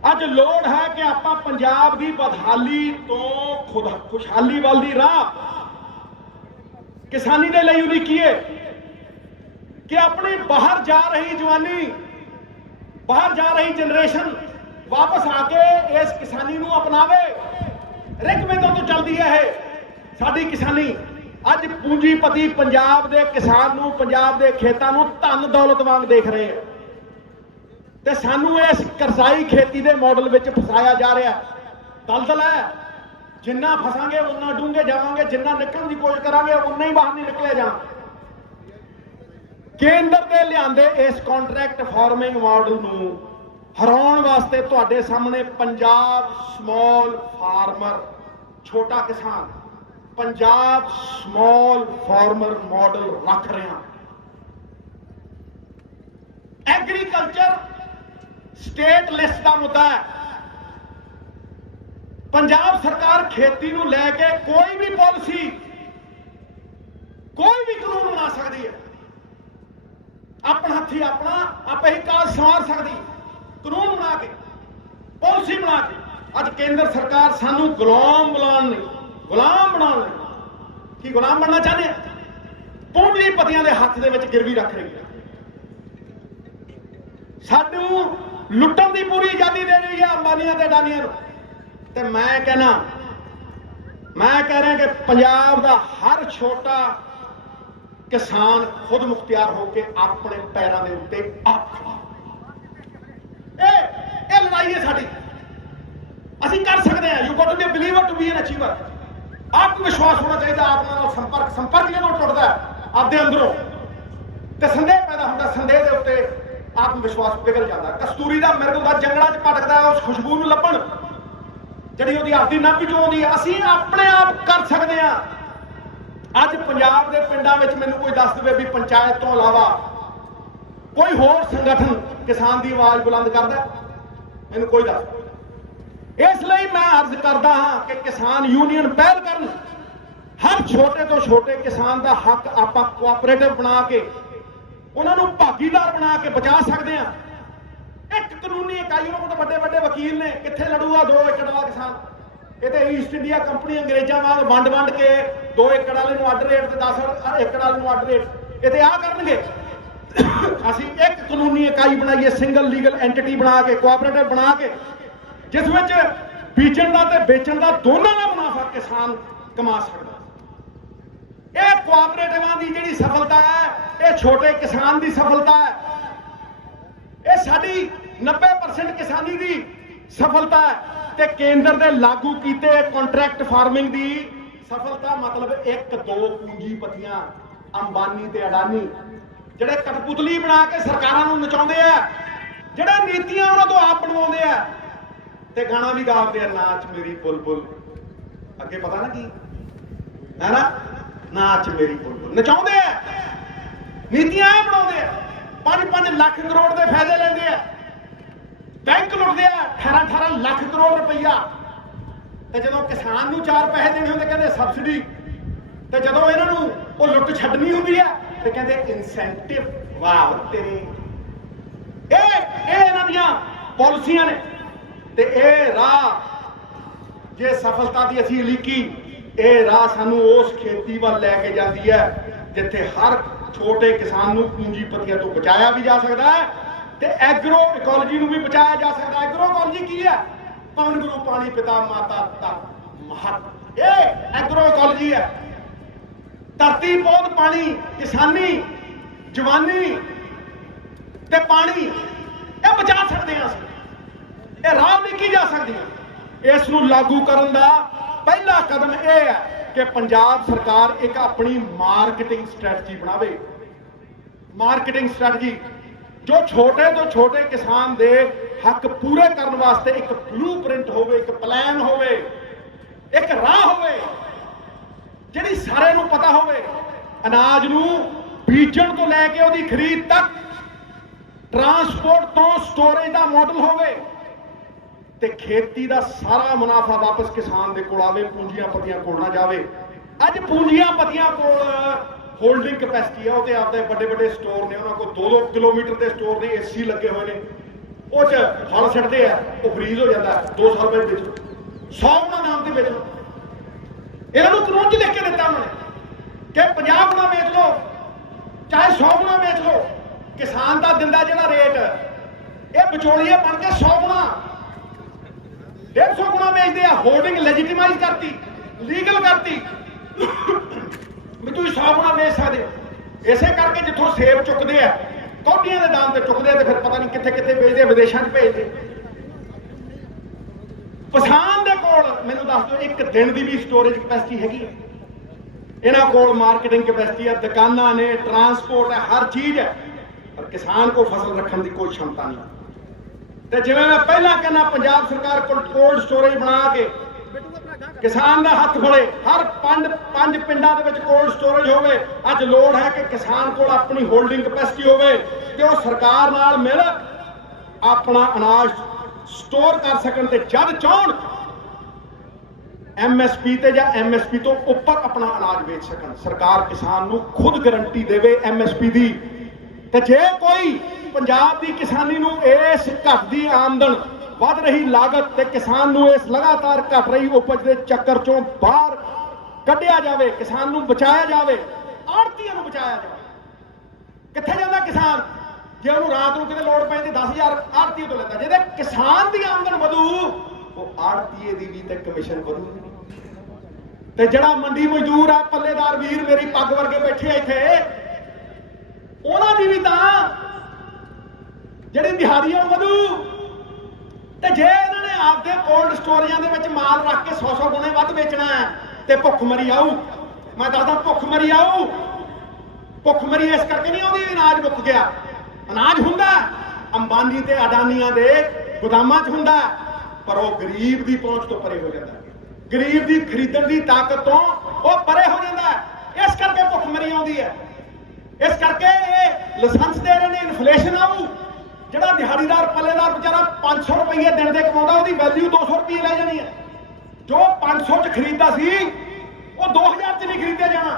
अज लोड़ है कि आपां पंजाब की बदहाली तो खुद खुशहाली वाल दी राह किसानी दे लई उलीकीए कि अपनी बाहर जा रही जवानी, बाहर जा रही जनरेशन वापस आके इस किसानी नूं अपनावे। रिकवेदों तो चलती है साडी किसानी। अज पूंजीपति पंजाब दे किसान नूं, पंजाब दे खेतां नूं धन दौलत वांग देख रहे हैं ते सानू इस करजाई खेती के मॉडल में फसाया जा रहा है। दलदल है, जिन्ना फसांगे उन्ना डूंगे जावांगे, जिन्ना निकलने की कोशिश करांगे उन्ना ही बाहर नहीं निकले जा। केंद्र के लिआंदे इस कॉन्ट्रैक्ट फार्मिंग मॉडल नूं हराउण वास्ते तुहाडे सामने पंजाब स्मॉल फार्मर, छोटा किसान, पंजाब स्मॉल फार्मर मॉडल रख रहे हैं। एग्रीकल्चर स्टेट लिस्ट का मुद्दा है। पंजाब सरकार खेती नूं लैके कोई भी पॉलिसी, कोई भी कानून बना सकती है। अपना हथी अपना आपे ही काज संवार सकती, कानून बना के, पॉलिसी बना के। अज केंद्र सरकार सानू गुलाम बनाने नहीं, गुलाम बनाने की गुलाम बनना चाहते हैं। पूंजीपतियों के हाथ दे विच गिरवी रख रही है। सानू लुट्टण की पूरी आजादी दे रही है अंबानिया ते अडानिया नूं। ते मैं कहना, मैं कह रहा कि पंजाब का हर छोटा किसान खुद मुख्तियार होकर अपने पैरों के उत्ते आप खड़ा। ये लड़ाई है साडी। ਅਸੀਂ ਕਰ ਸਕਦੇ ਹਾਂ। You got to be a believer to be an achiever. ਆਤਮ ਵਿਸ਼ਵਾਸ ਹੋਣਾ ਚਾਹੀਦਾ। ਆਤਮਾ ਨਾਲ ਸੰਪਰਕ ਜਦੋਂ ਟੁੱਟਦਾ ਆਪਦੇ ਅੰਦਰੋਂ ਤੇ ਸੰਦੇਹ ਪੈਦਾ ਹੁੰਦਾ, ਸੰਦੇਹ ਦੇ ਉੱਤੇ ਆਤਮ ਵਿਸ਼ਵਾਸ ਪਿਘਲ ਜਾਂਦਾ। ਕਸਤੂਰੀ ਦਾ ਮਿਰਗ ਹੁੰਦਾ, ਜੰਗਲਾਂ 'ਚ ਭਟਕਦਾ, ਉਸ ਖੁਸ਼ਬੂ ਨੂੰ ਲੱਭਣ ਜਿਹੜੀ ਉਹਦੀ ਆਪਦੀ ਨਾਭੀ ਚੋਂ ਆਉਂਦੀ ਹੈ। ਅਸੀਂ ਆਪਣੇ ਆਪ ਕਰ ਸਕਦੇ ਹਾਂ। ਅੱਜ ਪੰਜਾਬ ਦੇ ਪਿੰਡਾਂ ਵਿੱਚ ਮੈਨੂੰ ਕੋਈ ਦੱਸ ਦੇਵੇ ਵੀ ਪੰਚਾਇਤ ਤੋਂ ਇਲਾਵਾ ਕੋਈ ਹੋਰ ਸੰਗਠਨ ਕਿਸਾਨ ਦੀ ਆਵਾਜ਼ ਬੁਲੰਦ ਕਰਦਾ, ਮੈਨੂੰ ਕੋਈ ਦੱਸ। ਇਸ ਲਈ ਮੈਂ ਅਰਜ਼ ਕਰਦਾ ਹਾਂ ਕਿ ਕਿਸਾਨ ਯੂਨੀਅਨ ਪਹਿਲ ਕਰਨ। ਹਰ ਛੋਟੇ ਤੋਂ ਛੋਟੇ ਕਿਸਾਨ ਦਾ ਹੱਕ ਆਪਾਂ ਕੋਆਪਰੇਟਿਵ ਬਣਾ ਕੇ ਉਹਨਾਂ ਨੂੰ ਭਾਗੀਦਾਰ ਬਣਾ ਕੇ ਬਚਾ ਸਕਦੇ ਹਾਂ। ਇੱਕ ਕਾਨੂੰਨੀ ਇਕਾਈ, ਉਹਨਾਂ ਕੋਲ ਵੱਡੇ ਵੱਡੇ ਵਕੀਲ ਨੇ, ਕਿੱਥੇ ਲੜੂਗਾ 2 ਏਕੜ ਵਾਲਾ ਕਿਸਾਨ? ਇਹ ਤੇ ਈਸਟ ਇੰਡੀਆ ਕੰਪਨੀ ਅੰਗਰੇਜ਼ਾਂ ਵਾਂਗ ਵੰਡ ਕੇ 2 ਏਕੜ ਵਾਲੇ ਨੂੰ ਅੱਡ ਰੇਟ ਤੇ 10 ਏਕੜ ਵਾਲੇ ਨੂੰ ਅੱਡ ਰੇਟ, ਇਹ ਤੇ ਆਹ ਕਰਨਗੇ। ਅਸੀਂ ਇੱਕ ਕਾਨੂੰਨੀ ਇਕਾਈ ਬਣਾਈਏ, ਸਿੰਗਲ ਲੀਗਲ ਐਂਟੀਟੀ ਬਣਾ ਕੇ, ਕੋਆਪਰੇਟਿਵ ਬਣਾ ਕੇ, ਜਿਸ ਵਿੱਚ ਬੀਜਣ ਦਾ ਤੇ ਵੇਚਣ ਦਾ ਦੋਨਾਂ ਦਾ ਮੁਨਾਫਾ ਕਿਸਾਨ ਕਮਾ ਸਕਦਾ। ਇਹ ਕੋਆਪਰੇਟਿਵਾਂ ਦੀ ਜਿਹੜੀ ਸਫਲਤਾ ਹੈ, ਇਹ ਛੋਟੇ ਕਿਸਾਨ ਦੀ ਸਫਲਤਾ ਹੈ। ਇਹ ਸਾਡੀ 90% ਕਿਸਾਨੀ ਦੀ ਸਫਲਤਾ ਹੈ ਤੇ ਕੇਂਦਰ ਦੇ ਲਾਗੂ ਕੀਤੇ ਕੰਟਰੈਕਟ ਫਾਰਮਿੰਗ ਦੀ ਸਫਲਤਾ। ਮਤਲਬ 1-2 ਪੂੰਜੀਪਤੀਆਂ, ਅੰਬਾਨੀ ਤੇ ਅਡਾਨੀ, ਜਿਹੜੇ ਕਠਪੁਤਲੀ ਬਣਾ ਕੇ ਸਰਕਾਰਾਂ ਨੂੰ ਨਚਾਉਂਦੇ ਆ, ਜਿਹੜੇ ਨੀਤੀਆਂ ਉਹਨਾਂ ਤੋਂ ਆਪ ਬਣਵਾਉਂਦੇ ਆ ਤੇ ਗਾਣਾ ਵੀ ਗਾਉਂਦੇ ਆ, ਨਾਚ ਮੇਰੀ ਬੁਲਬੁਲ। ਅੱਗੇ ਪਤਾ ਨਾ ਕੀ ਹੈ ਨਾ, ਨਾਚ ਮੇਰੀ ਬੁਲਬੁਲ ਨਚਾਉਂਦੇ ਆ, ਨੀਤੀਆਂ ਇਹ ਬਣਾਉਂਦੇ ਆ। 5-5 ਲੱਖ ਕਰੋੜ ਦੇ ਫਾਇਦੇ ਲੈਂਦੇ ਆ, ਬੈਂਕ ਲੁੱਟਦੇ ਆ 18-18 ਲੱਖ ਕਰੋੜ ਰੁਪਈਆ। ਤੇ ਜਦੋਂ ਕਿਸਾਨ ਨੂੰ 4 ਪੈਸੇ ਦੇਣੇ ਹੁੰਦੇ ਕਹਿੰਦੇ ਸਬਸਿਡੀ, ਤੇ ਜਦੋਂ ਇਹਨਾਂ ਨੂੰ ਉਹ ਲੁੱਟ ਛੱਡਣੀ ਹੁੰਦੀ ਆ ਤੇ ਕਹਿੰਦੇ ਇਨਸੈਂਟਿਵ। ਵਾਹ ਤੇਰੇ, ਇਹ ਇਹਨਾਂ ਦੀਆਂ ਪਾਲਿਸੀਆਂ ਨੇ। ਤੇ ਇਹ ਰਾਹ ਜੇ ਸਫਲਤਾ ਦੀ ਅਸੀਂ ਲਿਖੀ, ਇਹ ਰਾਹ ਸਾਨੂੰ ਉਸ ਖੇਤੀ ਵੱਲ ਲੈ ਕੇ ਜਾਂਦੀ ਹੈ ਜਿੱਥੇ ਹਰ ਛੋਟੇ ਕਿਸਾਨ ਨੂੰ ਪੂੰਜੀਪਤੀਆਂ ਤੋਂ ਬਚਾਇਆ ਵੀ ਜਾ ਸਕਦਾ ਹੈ ਤੇ ਐਗਰੋ ਇਕੋਲੋਜੀ ਨੂੰ ਵੀ ਬਚਾਇਆ ਜਾ ਸਕਦਾ। ਐਗਰੋ ਇਕੋਲੋਜੀ ਕੀ ਹੈ? ਪਵਨ ਗੁਰੂ ਪਾਣੀ ਪਿਤਾ ਮਾਤਾ ਤਪ ਮਹਤ, ਇਹ ਐਗਰੋ ਇਕੋਲੋਜੀ ਹੈ। ਧਰਤੀ ਪੌਦ ਪਾਣੀ, ਕਿਸਾਨੀ, ਜਵਾਨੀ ਤੇ ਪਾਣੀ, ਇਹ ਬਚਾ ਸਕਦੇ ਹਾਂ ਅਸੀਂ। ਇਹ ਰਾਹ ਲਿਖੀ ਜਾ ਸਕਦੀ ਹੈ। ਇਸ ਨੂੰ ਲਾਗੂ ਕਰਨ ਦਾ ਪਹਿਲਾ ਕਦਮ ਇਹ ਹੈ ਕਿ ਪੰਜਾਬ ਸਰਕਾਰ ਇੱਕ ਆਪਣੀ ਮਾਰਕੀਟਿੰਗ ਸਟ੍ਰੈਟਜੀ ਬਣਾਵੇ। ਮਾਰਕੀਟਿੰਗ ਸਟ੍ਰੈਟਜੀ ਜੋ ਛੋਟੇ ਤੋਂ ਛੋਟੇ ਕਿਸਾਨ ਦੇ ਹੱਕ ਪੂਰੇ ਕਰਨ ਵਾਸਤੇ ਇੱਕ ਬਲੂਪ੍ਰਿੰਟ ਹੋਵੇ, ਇੱਕ ਪਲਾਨ ਹੋਵੇ, ਇੱਕ ਰਾਹ ਹੋਵੇ ਜਿਹੜੀ ਸਾਰਿਆਂ ਨੂੰ ਪਤਾ ਹੋਵੇ। ਅਨਾਜ ਨੂੰ ਬੀਜਣ ਤੋਂ ਲੈ ਕੇ ਉਹਦੀ ਖਰੀਦ ਤੱਕ, ਟਰਾਂਸਪੋਰਟ ਤੋਂ ਸਟੋਰੇਜ ਦਾ ਮਾਡਲ ਹੋਵੇ ਤੇ ਖੇਤੀ ਦਾ ਸਾਰਾ ਮੁਨਾਫਾ ਵਾਪਸ ਕਿਸਾਨ ਦੇ ਕੋਲ ਆਵੇ, ਪੂੰਜੀਆਂ ਪਤੀਆਂ ਕੋਲ ਨਾ ਜਾਵੇ। ਅੱਜ ਪੂੰਜੀਆਂ ਪਤੀਆਂ ਕੋਲ ਹੋਲਡਿੰਗ ਕੈਪੈਸਿਟੀ ਹੈ, ਉਹ ਤੇ ਆਪਦੇ ਵੱਡੇ ਵੱਡੇ ਸਟੋਰ ਨੇ, ਉਹਨਾਂ ਕੋਲ 2-2 ਕਿਲੋਮੀਟਰ ਦੇ ਸਟੋਰ ਨੇ, ਏਸੀ ਲੱਗੇ ਹੋਏ ਨੇ, ਉਹ 'ਚ ਫਲ ਛੱਡਦੇ ਆ, ਉਹ ਫਰੀਜ਼ ਹੋ ਜਾਂਦਾ 2 ਸਾਲ ਬਾਅਦ ਵਿੱਚ 100 ਗੁਣਾ ਨਾਮ ਦੇ ਵਿੱਚ। ਇਹਨਾਂ ਨੂੰ ਕਾਨੂੰਨ 'ਚ ਲਿਖ ਕੇ ਦਿੱਤਾ ਉਹਨਾਂ ਨੇ ਕਿ 50 ਗੁਣਾ ਵੇਚ ਲਓ, ਚਾਹੇ 100 ਗੁਣਾ ਵੇਚ ਲਓ। ਕਿਸਾਨ ਦਾ ਦਿੰਦਾ ਜਿਹੜਾ ਰੇਟ, ਇਹ ਵਿਚੋਲੀਏ ਬਣ ਕੇ 100 ਗੁਣਾ 150 ਗੁਣਾ ਵੇਚਦੇ ਆ। ਹੋਲਡਿੰਗ ਲੈਜੀਟਿਮਾਈਜ਼ ਕਰਤੀ, ਲੀਗਲ ਕਰਤੀ ਵੀ ਤੁਸੀਂ 100 ਗੁਣਾ ਵੇਚ ਸਕਦੇ ਹੋ। ਇਸੇ ਕਰਕੇ ਜਿੱਥੋਂ ਸੇਬ ਚੁੱਕਦੇ ਆ, ਕੌਡੀਆਂ ਦੇ ਦਾਮ ਤੇ ਚੁੱਕਦੇ ਆ ਤੇ ਫਿਰ ਪਤਾ ਨਹੀਂ ਕਿੱਥੇ ਕਿੱਥੇ ਵੇਚਦੇ, ਵਿਦੇਸ਼ਾਂ 'ਚ ਭੇਜਦੇ। ਕਿਸਾਨ ਦੇ ਕੋਲ ਮੈਨੂੰ ਦੱਸ ਦਿਓ ਇੱਕ ਦਿਨ ਦੀ ਵੀ ਸਟੋਰੇਜ ਕੈਪੈਸਿਟੀ ਹੈਗੀ ਹੈ? ਇਹਨਾਂ ਕੋਲ ਮਾਰਕੀਟਿੰਗ ਕੈਪੈਸਿਟੀ ਹੈ, ਦੁਕਾਨਾਂ ਨੇ, ਟਰਾਂਸਪੋਰਟ ਹੈ, ਹਰ ਚੀਜ਼ ਹੈ, ਪਰ ਕਿਸਾਨ ਕੋਲ ਫਸਲ ਰੱਖਣ ਦੀ ਕੋਈ क्षमता ਨਹੀਂ। ਤੇ ਜਿਵੇਂ ਮੈਂ ਪਹਿਲਾਂ ਕਹਿੰਦਾ, ਪੰਜਾਬ ਸਰਕਾਰ ਕੋਲ ਕੋਲਡ ਸਟੋਰੇਜ ਬਣਾ ਕੇ ਕਿਸਾਨ ਦਾ ਹੱਥ ਫੜੇ, ਹਰ 5 ਪਿੰਡਾਂ ਦੇ ਵਿੱਚ ਕੋਲਡ ਸਟੋਰੇਜ ਹੋਵੇ। ਅੱਜ ਲੋੜ ਹੈ ਕਿ ਕਿਸਾਨ ਕੋਲ ਆਪਣੀ ਹੋਲਡਿੰਗ ਕੈਪੈਸਿਟੀ ਹੋਵੇ ਤੇ ਉਹ ਸਰਕਾਰ ਨਾਲ ਮਿਲ ਆਪਣਾ ਅਨਾਜ ਸਟੋਰ ਕਰ ਸਕਣ ਤੇ ਜਦ ਚਾਹਣ MSP ਤੇ ਜਾਂ MSP ਤੋਂ ਉੱਪਰ ਆਪਣਾ ਅਨਾਜ ਵੇਚ ਸਕਣ। ਸਰਕਾਰ ਕਿਸਾਨ ਨੂੰ ਖੁਦ ਗਾਰੰਟੀ ਦੇਵੇ MSP ਦੀ। ਤੇ ਜੇ ਕੋਈ ਪੰਜਾਬ ਦੀ ਕਿਸਾਨੀ ਨੂੰ ਇਸ ਘਟਦੀ ਆਮਦਨ, ਵੱਧ ਰਹੀ ਲਾਗਤ ਤੇ ਕਿਸਾਨ ਨੂੰ ਇਸ ਲਗਾਤਾਰ ਘਟ ਰਹੀ ਉਪਜ ਦੇ ਚੱਕਰ ਚੋਂ ਬਾਹਰ ਕੱਢਿਆ ਜਾਵੇ, ਕਿਸਾਨ ਨੂੰ ਬਚਾਇਆ ਜਾਵੇ, ਆੜ੍ਹਤੀਆਂ ਨੂੰ ਬਚਾਇਆ ਜਾਵੇ। ਕਿੱਥੇ ਜਾਂਦਾ ਕਿਸਾਨ? ਜੇ ਉਹਨੂੰ ਰਾਤ ਨੂੰ ਕਿਤੇ ਲੋੜ ਪੈਂਦੀ 10,000 ਆੜ੍ਹਤੀ ਤੋਂ ਲੈਂਦਾ। ਜਿਹਦੇ ਕਿਸਾਨ ਦੀ ਆਮਦਨ ਵਧੂ, ਉਹ ਆੜ੍ਹਤੀਏ ਦੀ ਵੀ ਤੇ ਕਮਿਸ਼ਨ ਵਧੂ। ਤੇ ਜਿਹੜਾ ਮੰਡੀ ਮਜ਼ਦੂਰ ਆ, ਪੱਲੇਦਾਰ ਵੀਰ ਮੇਰੀ ਪੱਗ ਵਰਗੇ ਬੈਠੇ ਆ ਇੱਥੇ, ਉਹਨਾਂ ਦੀ ਵੀ ਤਾਂ ਜਿਹੜੀ ਦਿਹਾੜੀ ਆ ਵਧੂ। ਤੇ ਜੇ ਇਹਨਾਂ ਨੇ आपदे कोल्ड स्टोरियां दे विच माल रख के 100 गुणे वध बेचना है ते भुखमरी आऊ। मैं दसदा भुखमरी आऊ। भुखमरी इस करके नहीं आउंदी अनाज मुक गया। अनाज हुंदा अंबानी ते अडानियां दे गोदामां 'च हुंदा, पर वो गरीब की पहुंच तो परे हो जाता, गरीब की खरीदण की ताकत तो वो परे हो जाता है। इस करके भुखमरी आउंदी है। इस करके ये लाइसेंस दे रहे हैं, इन्फ्लेशन आऊ। ਜਿਹੜਾ ਦਿਹਾੜੀਦਾਰ ਪੱਲੇਦਾਰ ਵਿਚਾਰਾ 500 ਰੁਪਏ ਦਿਨ ਦੇ ਕਮਾਉਂਦਾ, ਉਹਦੀ ਵੈਲਿਊ 200 ਰੁਪਏ ਲੈ ਜਾਣੀ ਹੈ। ਜੋ 500 ਚ ਖਰੀਦਦਾ ਸੀ ਉਹ 2000 ਚ ਨਹੀਂ ਖਰੀਦਿਆ ਜਾਣਾ।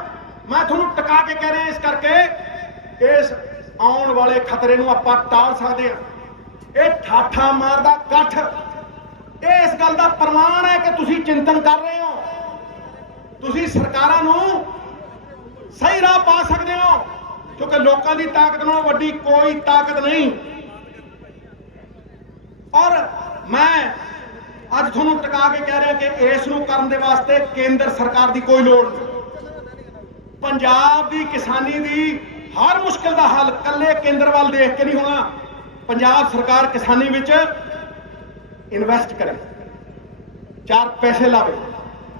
ਮੈਂ ਤੁਹਾਨੂੰ ਟਿਕਾ ਕੇ ਕਹਿ ਰਿਹਾ, ਇਸ ਕਰਕੇ ਇਸ ਆਉਣ ਵਾਲੇ ਖਤਰੇ ਨੂੰ ਆਪਾਂ ਟਾਲ ਸਕਦੇ ਹਾਂ। ਇਹ ਠਾਠਾ ਮਾਰਦਾ ਇਕੱਠ ਇਹ ਇਸ ਗੱਲ ਦਾ ਪ੍ਰਮਾਣ ਹੈ ਕਿ ਤੁਸੀਂ ਚਿੰਤਨ ਕਰ ਰਹੇ ਹੋ, ਤੁਸੀਂ ਸਰਕਾਰਾਂ ਨੂੰ ਸਹੀ ਰਾਹ ਪਾ ਸਕਦੇ ਹੋ, ਕਿਉਂਕਿ ਲੋਕਾਂ ਦੀ ਤਾਕਤ ਨਾਲੋਂ ਵੱਡੀ ਕੋਈ ਤਾਕਤ ਨਹੀਂ। और मैं अज थोनू टिका के कह रहा कि इस नूं करन दे वास्ते केंद्र सरकार की कोई लोड़ नहीं। पंजाब की किसानी की हर मुश्किल का हल कल्ले केंद्र वाल देख के नहीं होना। पंजाब सरकार किसानी विच इन्वेस्ट करे, 4 पैसे लावे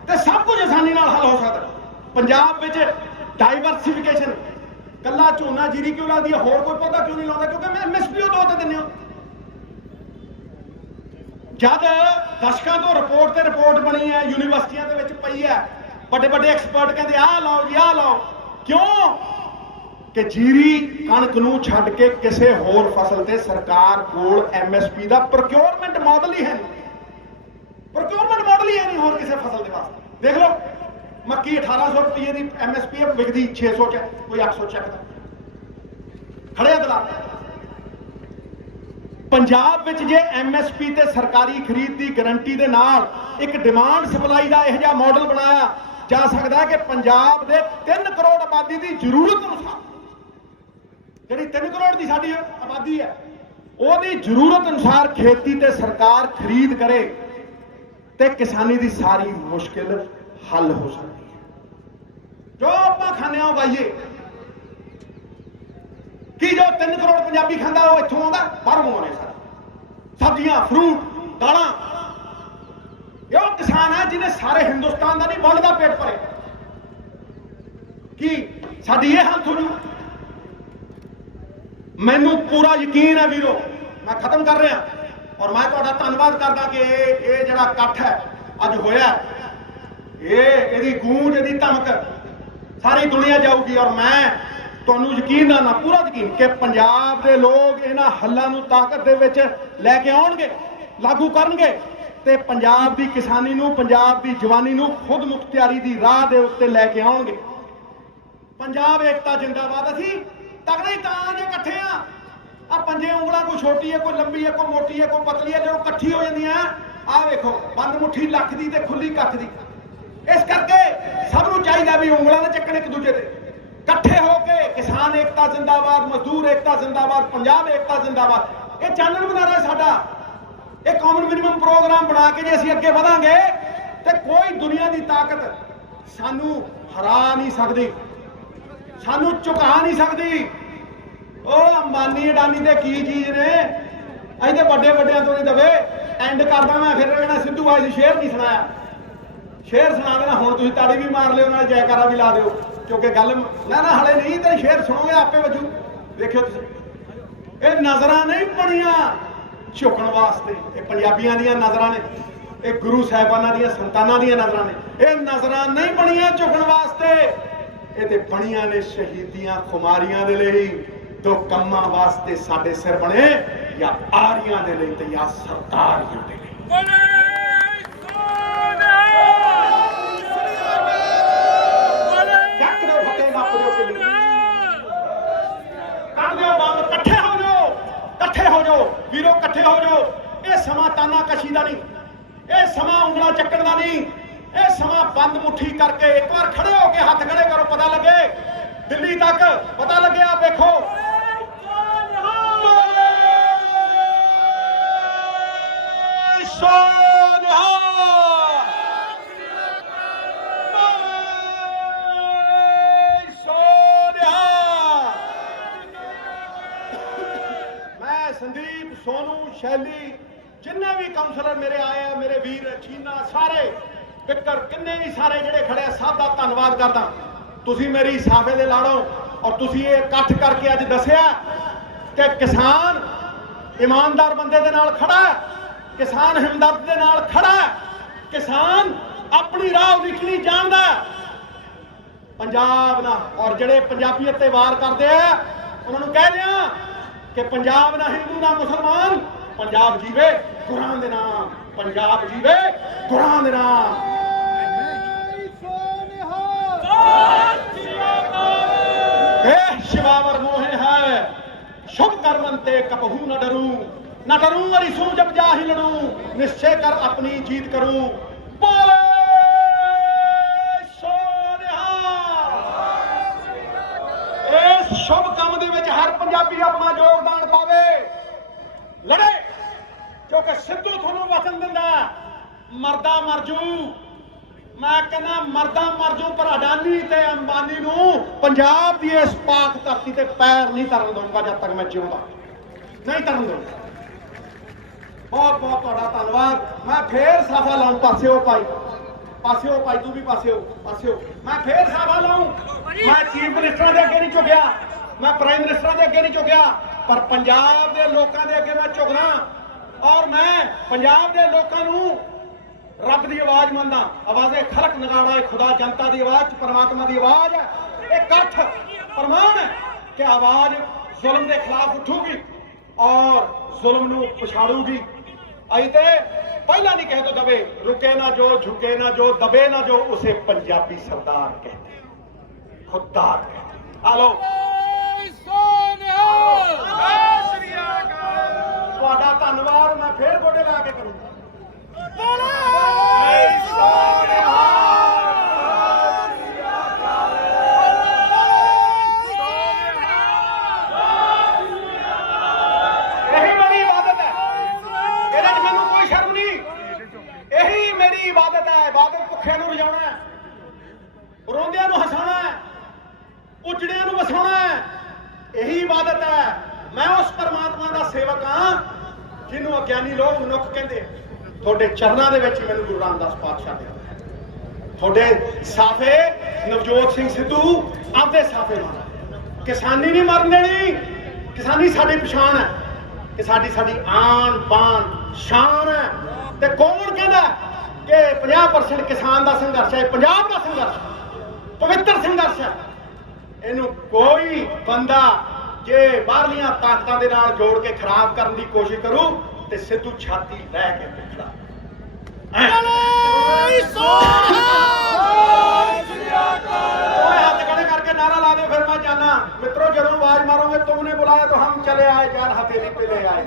तो सब कुछ आसानी नाल हल हो सकता। पंजाब विच डाइवर्सिफिकेशन, कल्ला झोना जीरी क्यों लाती है, होर कोई पौधा क्यों नहीं लाता, क्योंकि मैं MSP दो तो दिने। जब दशकों तो रिपोर्ट बनी है, यूनिवर्सिटियां दे विच पई है, बड़े बड़े एक्सपर्ट कहते आ लाओ जी आ लाओ। क्यों कि जीरी कणक नूं छड्ड के किसी होर फसल ते सरकार कोल MSP दा प्रोक्योरमेंट मॉडल ही है नहीं। प्रोक्योरमेंट मॉडल ही है नहीं होर किसी फसल के वास्ते। देख लो मक्की 1800 रुपये की MSP विकदी 600 च, कोई 800 चकदा खड़े दलाल। पंजाब विच जे MSP ते सरकारी खरीद की गारंटी दे नाल एक डिमांड सप्लाई का यह मॉडल बनाया जा सकता है कि पंजाब दे 3 करोड़ आबादी की जरूरत अनुसार, जिहड़ी 3 करोड़ की साडी आबादी है, ਉਹਦੀ जरूरत अनुसार खेती ते सरकार खरीद करे ते किसानी की सारी मुश्किल हल हो सकती है। जो आपां खाने उगाइए कि जो 3 करोड़ पंजाबी खांदा वो इत्थों आउंदा, बाहरों आउने सारे सब्जियां फ्रूट दालां। ये किसान है जिन्हें सारे हिंदुस्तान का नहीं वर्ल्ड का पेट भरे। कि साडी ये हालत हो जू। मैनू पूरा यकीन है वीरो, मैं खत्म कर रहा और मैं तुहाडा धन्नवाद करदा कि ये जिहड़ा इकट्ठ है अज होया, ये गूंज इहदी धमक सारी दुनिया जाऊगी। और मैं तुहानू यकीन ना पूरा यकीन कि पंजाब के लोग इन्हां हल्लां नूं ताकत दे विच लैके आउणगे, लागू करनगे ते पंजाब की किसानी नूं, पंजाब की जवानी नूं खुद मुख्तियारी की राह दे उत्ते लैके आउणगे। पंजाब एकता जिंदाबाद। असीं तगड़े तां जे इकट्ठे आ पंजे उंगलां, कोई छोटी है कोई लंबी है कोई मोटी है कोई पतली है, जो इकट्ठी हो जांदियां आ वेखो बंद मुट्ठी लख दी ते खुली कख दी। इस करके सब नूं चाहीदा भी उंगलां ना चक्कण एक दूजे ते, इकट्ठे होके किसान एकता जिंदाबाद, मजदूर एकता जिंदाबाद, पंजाब एकता जिंदाबाद। ये चानन मुनारा साडा, एक कॉमन मिनिमम प्रोग्राम बना के जे असीं अगे वधांगे ते कोई दुनिया की ताकत सानू हरा नहीं सकती, सानू झुका नहीं सकती। ओ अंबानी अडानी ते की चीज ने, असीं ते वड्डे वड्डियां तो नहीं दबे। एंड करदा मैं फिर कहना सिद्धू आई शेर नहीं सुनाया, शेर सुना देना हुण तुसीं ताड़ी भी मार लिओ नाल जयकारा भी ला दिओ, क्योंकि गल ना हले नहीं तो शेर सुनोगे आपे वजू। देखियो तुसीं ये नज़रां नहीं बणियां झुकण वास्ते, ये पंजाबियां दियां नज़रां ने, ये गुरु साहिबानां दियां संतानां दियां नज़रां ने। ये नज़रां नहीं बणियां झुकण वास्ते, ये ते बणियां ने शहीदियां खुमारियां दे लई, तो कम्मां वास्ते साडे सिर बने या आरियां दे लई ते या सरकारियां दे लई। वीरो इकट्ठे हो जाओ। ये समा ताना कशी का नहीं, ये समा उंगला चक्कण का नहीं, ये समा बंद मुट्ठी करके एक बार खड़े होके हाथ खड़े करो, पता लगे दिल्ली तक पता लगे। आप देखो मैं संदीप सोनू शैली जिन्ने भी काउंसलर मेरे आए हैं, मेरे वीर चीना सारे विकर किन्ने भी सारे ਜਿਹੜੇ खड़े सब का धन्यवाद करदा। तुसी मेरी साफे दे लाड़ो और तुसी ये इकट्ठ करके अज दसिया कि किसान ईमानदार बंदे दे नाल खड़ा है, किसान हमदर्द दे नाल खड़ा है, किसान अपनी राह निकली जानदा पंजाब ना। और ਜਿਹੜੇ ਪੰਜਾਬੀਅਤ ਤੇ ਵਾਰ ਕਰਦੇ ਆ ਉਹਨਾਂ ਨੂੰ ਕਹਿ ਦਿਆਂ ਕਿ ਪੰਜਾਬ ਨਾ ਹਿੰਦੂ ਨਾ ਮੁਸਲਮਾਨ, पंजाब जीवे गुरां दे नाम, पंजाब जीवे गुरां दे नाम। शिवावर मोहे है शुभ कर्मन ते कपहू न डरूं अरिसू जब जाहि लड़ूं, निश्चय कर अपनी जीत करूं। बोले इस शुभ काम दे विच हर पंजाबी अपना योगदान पावे, लड़े, क्योंकि सिद्धू थानू वचन दिंदा मरदा मर जू। मैं कहना मरदा मर जू, पर अडानी ते अंबानी नू पंजाब दी इस पाक धरती ते पैर नहीं तरन दूंगा जब तक मैं जिऊंदा, नहीं तरन दूंगा। बहुत बहुत तुहाडा धन्नवाद। मैं फिर साफा लाऊं, पासे हो भाई तू भी पासे हो। मैं फिर साफा लाऊं, मैं चीफ मिनिस्टर दे अगे नहीं झुकिया, मैं प्राइम मिनिस्टर दे अगे नहीं झुकिया, पर पंजाब दे लोकां दे अगे मैं झुकना। और मैं पंजाब दे लोकां नू रब दी आवाज मनदा। आवाज़े खलक नगाड़ा है खुदा, जनता दी आवाज परमात्मा दी आवाज है। एक कठ प्रमाण है कि आवाज जुल्म के खिलाफ उठूगी और जुल्म नू पछाड़ूगी। अई ते पहला नहीं कहे तो दबे, रुके ना जो, झुके ना जो, दबे ना जो, उसे पंजाबी सरदार कहते, खुददार कहते। आलो तुहाडा धन्नवाद। मैं फिर गोडे ला के करूंगा। यही मेरी इबादत है, ਇਹਦੇ 'ਚ ਮੈਨੂੰ ਕੋਈ ਸ਼ਰਮ ਨਹੀਂ। यही मेरी इबादत है। इबादत भुੱਖਿਆਂ ਨੂੰ ਰਜਾਉਣਾ ਹੈ, ਰੋਂਦਿਆਂ ਨੂੰ ਹਸਾਉਣਾ ਹੈ, ਉਜੜਿਆਂ ਨੂੰ ਵਸਾਉਣਾ ਹੈ। यही इबादत है। मैं उस परमात्मा का सेवक हाँ जिन्हों अज्ञानी लोग मनुख कहते। थोड़े चरणों के विच मैनूं गुरु रामदास पातशाह दे थोड़े साफे नवजोत सिंह सिद्धू आपदे साफे मारा। किसानी नहीं मरन देनी, किसानी साडी पछाण है, कि साडी आन बान शान है। ते कौन कहता कि 50% किसान का संघर्ष है, पंजाब का संघर्ष, पवित्र संघर्ष है। इनू कोई बंदा जे बाहरलियां ताकतां दे नाल जोड़ के खराब करने की कोशिश करूं ते सिद्धू छाती लै के पिछड़ा हाथ खड़े करके नारा ला दो, फिर मैं जाना। मित्रों जरूर आवाज मारोगे तुमने बुलाया तो हम चले आए, जान हथेली पे ले आए।